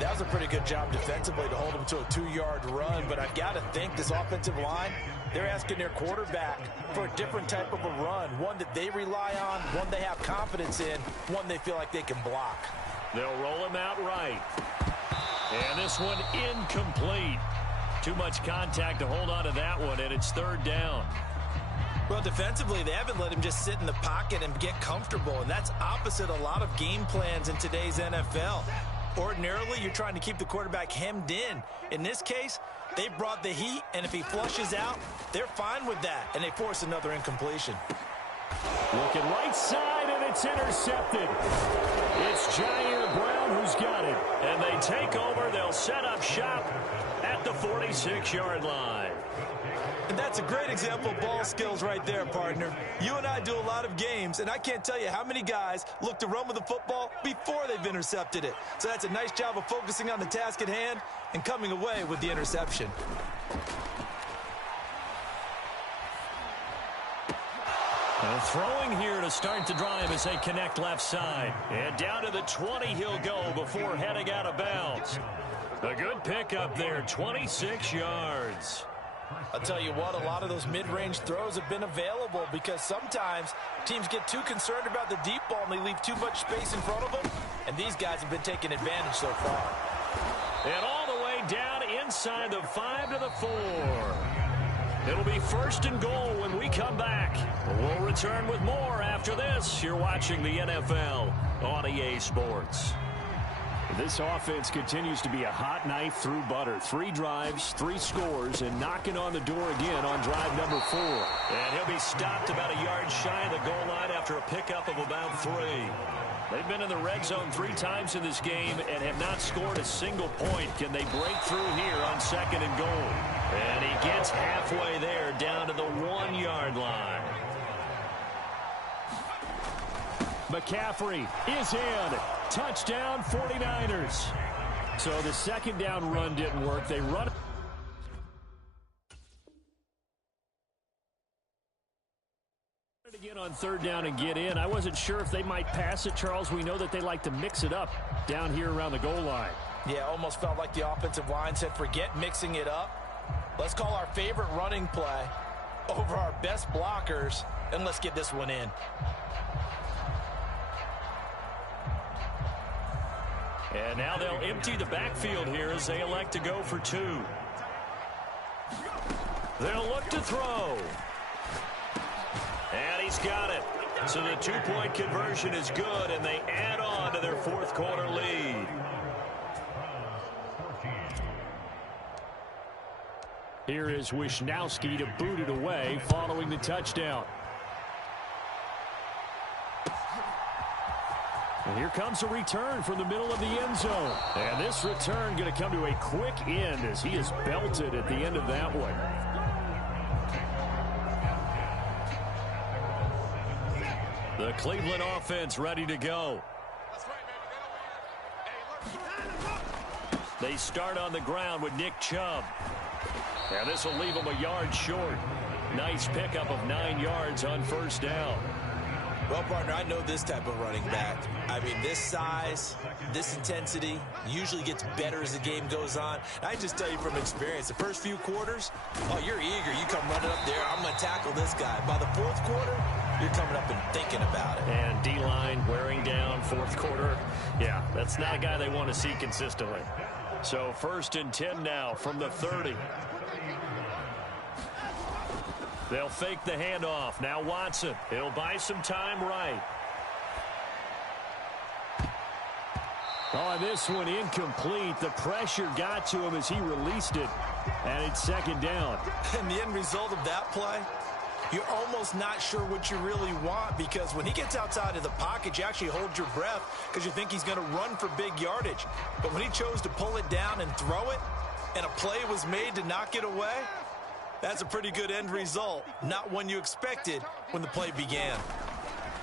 That was a pretty good job defensively to hold him to a 2-yard run, but I've got to think this offensive line, they're asking their quarterback for a different type of a run, one that they rely on, one they have confidence in, one they feel like they can block. They'll roll him out right. And this one incomplete. Too much contact to hold on to that one, and it's 3rd down. Well, defensively, they haven't let him just sit in the pocket and get comfortable, and that's opposite a lot of game plans in today's NFL. Ordinarily, you're trying to keep the quarterback hemmed in. In this case, they brought the heat, and if he flushes out, they're fine with that, and they force another incompletion. Looking right side, and it's intercepted. It's Jair Brown who's got it. And they take over. They'll set up shop at the 46-yard line. And that's a great example of ball skills right there, partner. You and I do a lot of games, and I can't tell you how many guys look to run with the football before they've intercepted it. So that's a nice job of focusing on the task at hand and coming away with the interception. And throwing here to start the drive as they connect left side. And down to the 20 he'll go before heading out of bounds. A good pickup there, 26 yards. I'll tell you what, a lot of those mid-range throws have been available because sometimes teams get too concerned about the deep ball and they leave too much space in front of them, and these guys have been taking advantage so far. And all the way down inside the 5 to the 4. It'll be 1st and goal when we come back. We'll return with more after this. You're watching the NFL on EA Sports. This offense continues to be a hot knife through butter. 3 drives, 3 scores, and knocking on the door again on drive number 4. And he'll be stopped about a yard shy of the goal line after a pickup of about 3. They've been in the red zone 3 times in this game and have not scored a single point. Can they break through here on 2nd and goal? And he gets halfway there down to the 1-yard line. McCaffrey is in. Touchdown 49ers. So the 2nd down run didn't work. They run it again on 3rd down and get in. I wasn't sure if they might pass it, Charles. We know that they like to mix it up down here around the goal line. Yeah, almost felt like the offensive line said, forget mixing it up. Let's call our favorite running play over our best blockers, and let's get this one in. And now they'll empty the backfield here as they elect to go for 2. They'll look to throw. And he's got it. So the 2-point conversion is good, and they add on to their 4th quarter lead. Here is Wisnowski to boot it away following the touchdown. And here comes a return from the middle of the end zone. And this return going to come to a quick end as he is belted at the end of that one. The Cleveland offense ready to go. They start on the ground with Nick Chubb. And this will leave him a yard short. Nice pickup of 9 yards on 1st down. Well, partner, I know this type of running back. I mean, this size, this intensity usually gets better as the game goes on. I just tell you from experience, the first few quarters, oh, you're eager. You come running up there, I'm going to tackle this guy. By the 4th quarter, you're coming up and thinking about it. And D-line wearing down 4th quarter. Yeah, that's not a guy they want to see consistently. So 1st and 10 now from the 30. They'll fake the handoff. Now Watson. He'll buy some time right. Oh, this one incomplete. The pressure got to him as he released it. And it's 2nd down. And the end result of that play, you're almost not sure what you really want, because when he gets outside of the pocket, you actually hold your breath because you think he's going to run for big yardage. But when he chose to pull it down and throw it, and a play was made to knock it away, that's a pretty good end result. Not one you expected when the play began.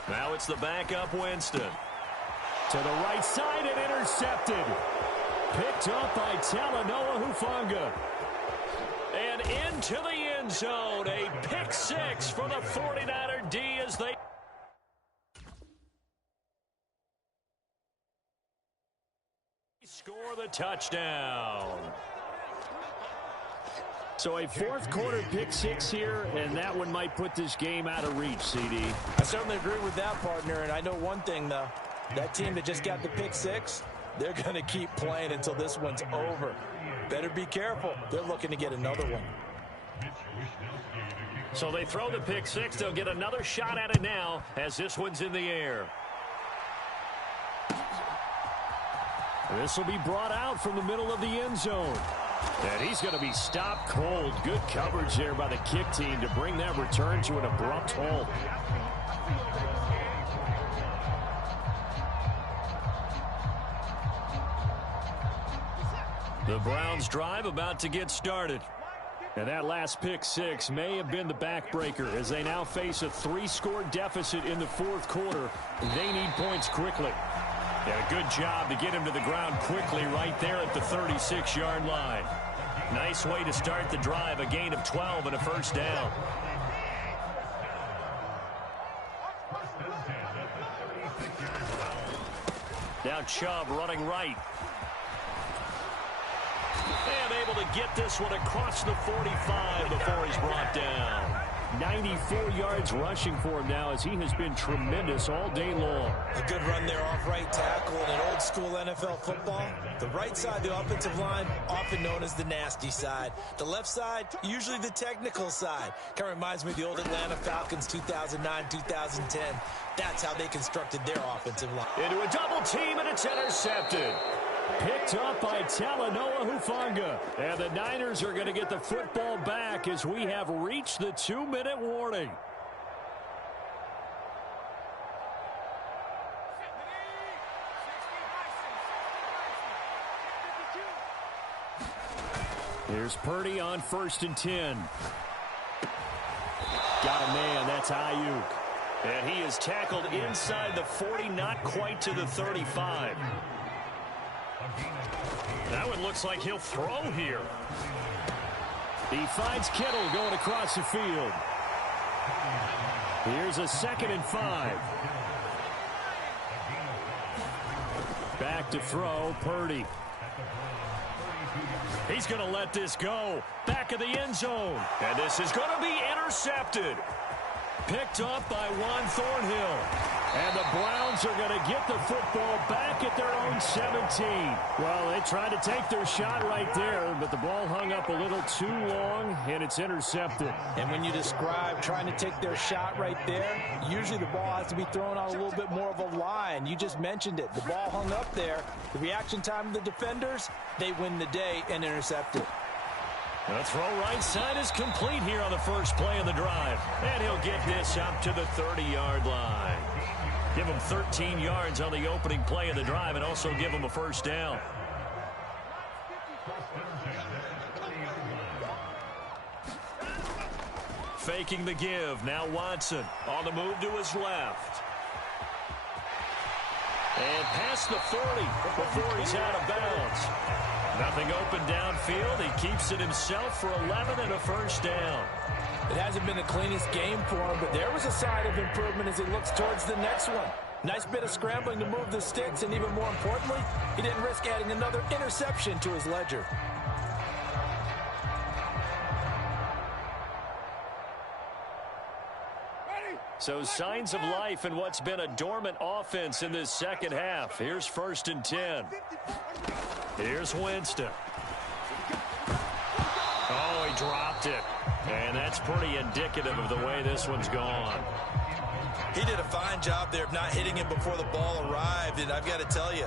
Now it's the backup Winston. To the right side and intercepted. Picked up by Talanoa Hufanga. And into the end zone. A pick six for the 49er D as they score the touchdown. So a fourth quarter pick six here, and that one might put this game out of reach, CD. I certainly agree with that, partner, and I know one thing, though. That team that just got the pick six, they're going to keep playing until this one's over. Better be careful. They're looking to get another one. So they throw the pick six. They'll get another shot at it now as this one's in the air. This will be brought out from the middle of the end zone. And he's going to be stopped cold. Good coverage there by the kick team to bring that return to an abrupt halt. The Browns drive about to get started. And that last pick six may have been the backbreaker as they now face a 3-score deficit in the fourth quarter. They need points quickly. Yeah, good job to get him to the ground quickly right there at the 36-yard line. Nice way to start the drive, a gain of 12 and a first down. Now Chubb running right. And able to get this one across the 45 before he's brought down. 94 yards rushing for him now as he has been tremendous all day long. A good run there off right tackle in an old school NFL football. The right side, the offensive line, often known as the nasty side. The left side, usually the technical side. Kind of reminds me of the old Atlanta Falcons 2009-2010. That's how they constructed their offensive line. Into a double team, and it's intercepted. Picked up by Talanoa Hufanga. And the Niners are going to get the football back as we have reached the 2-minute warning. Here's Purdy on 1st and 10. Got a man, that's Ayuk. And he is tackled inside the 40, not quite to the 35. That one looks like he'll throw here. He finds Kittle going across the field. Here's a 2nd and 5. Back to throw, Purdy. He's going to let this go. Back of the end zone. And this is going to be intercepted. Picked up by Juan Thornhill. And the Browns are going to get the football back at their own 17. Well, they tried to take their shot right there, but the ball hung up a little too long, and it's intercepted. And when you describe trying to take their shot right there, usually the ball has to be thrown on a little bit more of a line. You just mentioned it. The ball hung up there. The reaction time of the defenders, they win the day and intercept it. The throw right side is complete here on the first play of the drive. And he'll get this up to the 30-yard line. Give him 13 yards on the opening play of the drive and also give him a first down. Faking the give. Now Watson on the move to his left. And past the 40 before he's out of bounds. Nothing open downfield. He keeps it himself for 11 and a first down. It hasn't been the cleanest game for him, but there was a sign of improvement as he looks towards the next one. Nice bit of scrambling to move the sticks, and even more importantly, he didn't risk adding another interception to his ledger. So signs of life in what's been a dormant offense in this second half. Here's 1st and 10. Here's Winston. Oh, he dropped it. And that's pretty indicative of the way this one's gone. He did a fine job there of not hitting him before the ball arrived, and I've got to tell you,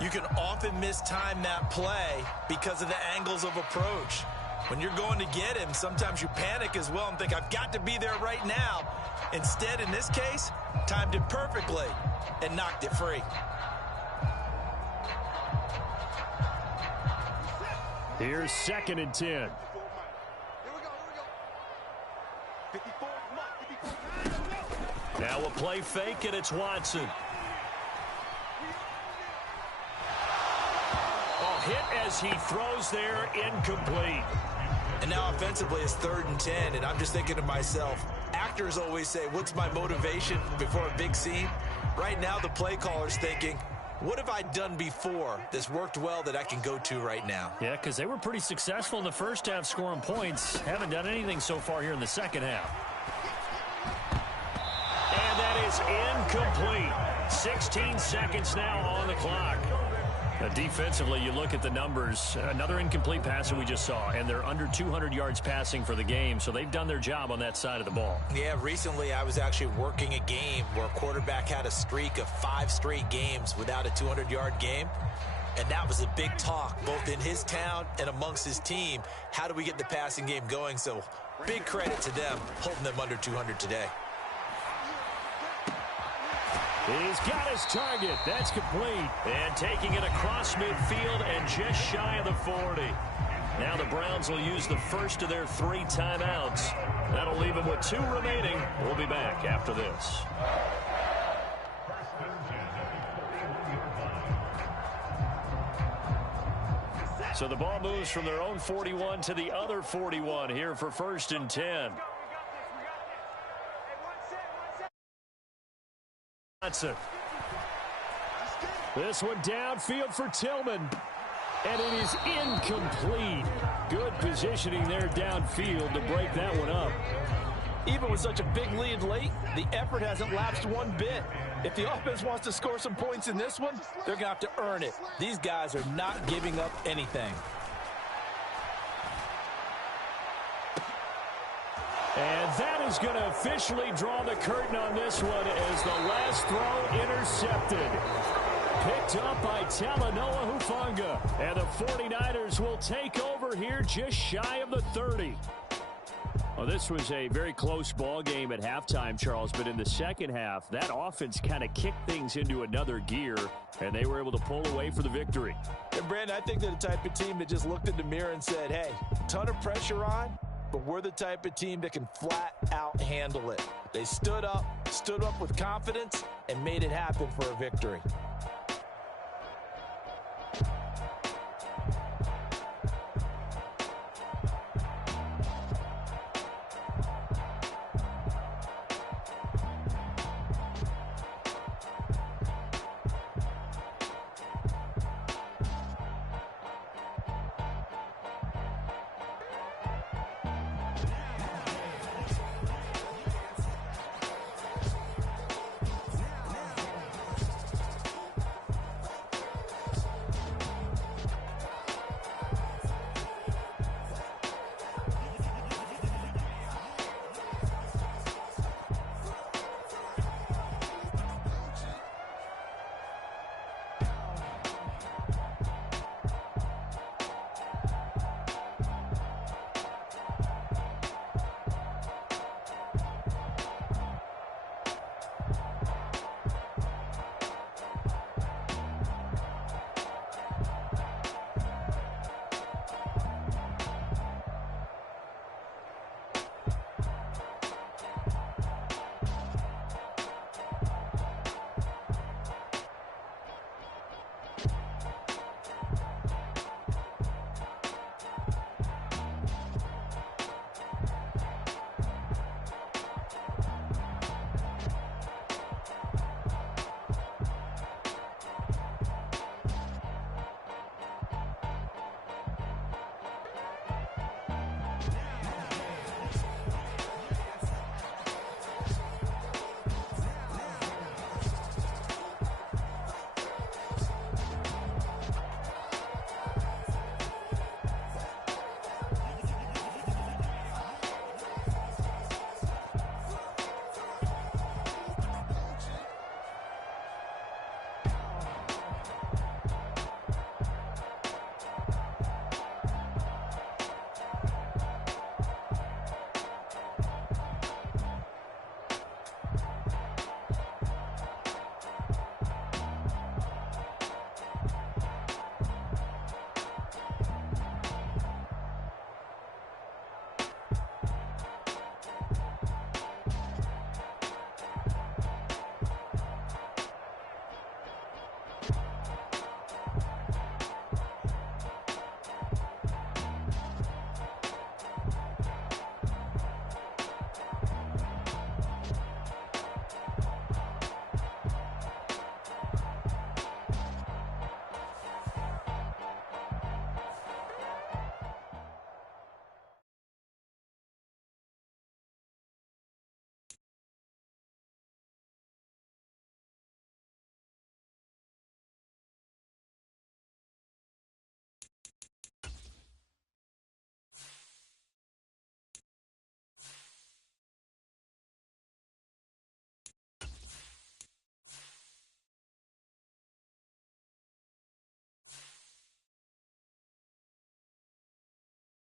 you can often mistime that play because of the angles of approach. When you're going to get him, sometimes you panic as well and think, I've got to be there right now. Instead, in this case, timed it perfectly and knocked it free. Here's 2nd and 10. Now a play fake, and it's Watson. Oh, hit as he throws there, incomplete. And now offensively it's 3rd and 10, and I'm just thinking to myself, actors always say, what's my motivation before a big scene? Right now the play caller's thinking, what have I done before that's worked well that I can go to right now? Yeah, because they were pretty successful in the first half scoring points. Haven't done anything so far here in the second half. And that is incomplete. 16 seconds now on the clock. Defensively, you look at the numbers. Another incomplete pass that we just saw, and they're under 200 yards passing for the game, so they've done their job on that side of the ball. Yeah, recently I was actually working a game where a quarterback had a streak of 5 straight games without a 200-yard game, and that was a big talk, both in his town and amongst his team. How do we get the passing game going? So big credit to them, holding them under 200 today. He's got his target. That's complete. And taking it across midfield and just shy of the 40. Now the Browns will use the first of their 3 timeouts. That'll leave them with 2 remaining. We'll be back after this. So the ball moves from their own 41 to the other 41 here for 1st and 10. This one downfield for Tillman. And it is incomplete. Good positioning there downfield to break that one up. Even with such a big lead late, the effort hasn't lapsed one bit. If the offense wants to score some points in this one, they're going to have to earn it. These guys are not giving up anything. And that is going to officially draw the curtain on this one as the last throw intercepted. Picked up by Talanoa Hufanga. And the 49ers will take over here just shy of the 30. Well, this was a very close ball game at halftime, Charles, but in the second half, that offense kind of kicked things into another gear, and they were able to pull away for the victory. And, Brandon, I think they're the type of team that just looked in the mirror and said, hey, ton of pressure on, but we're the type of team that can flat out handle it. They stood up with confidence, and made it happen for a victory.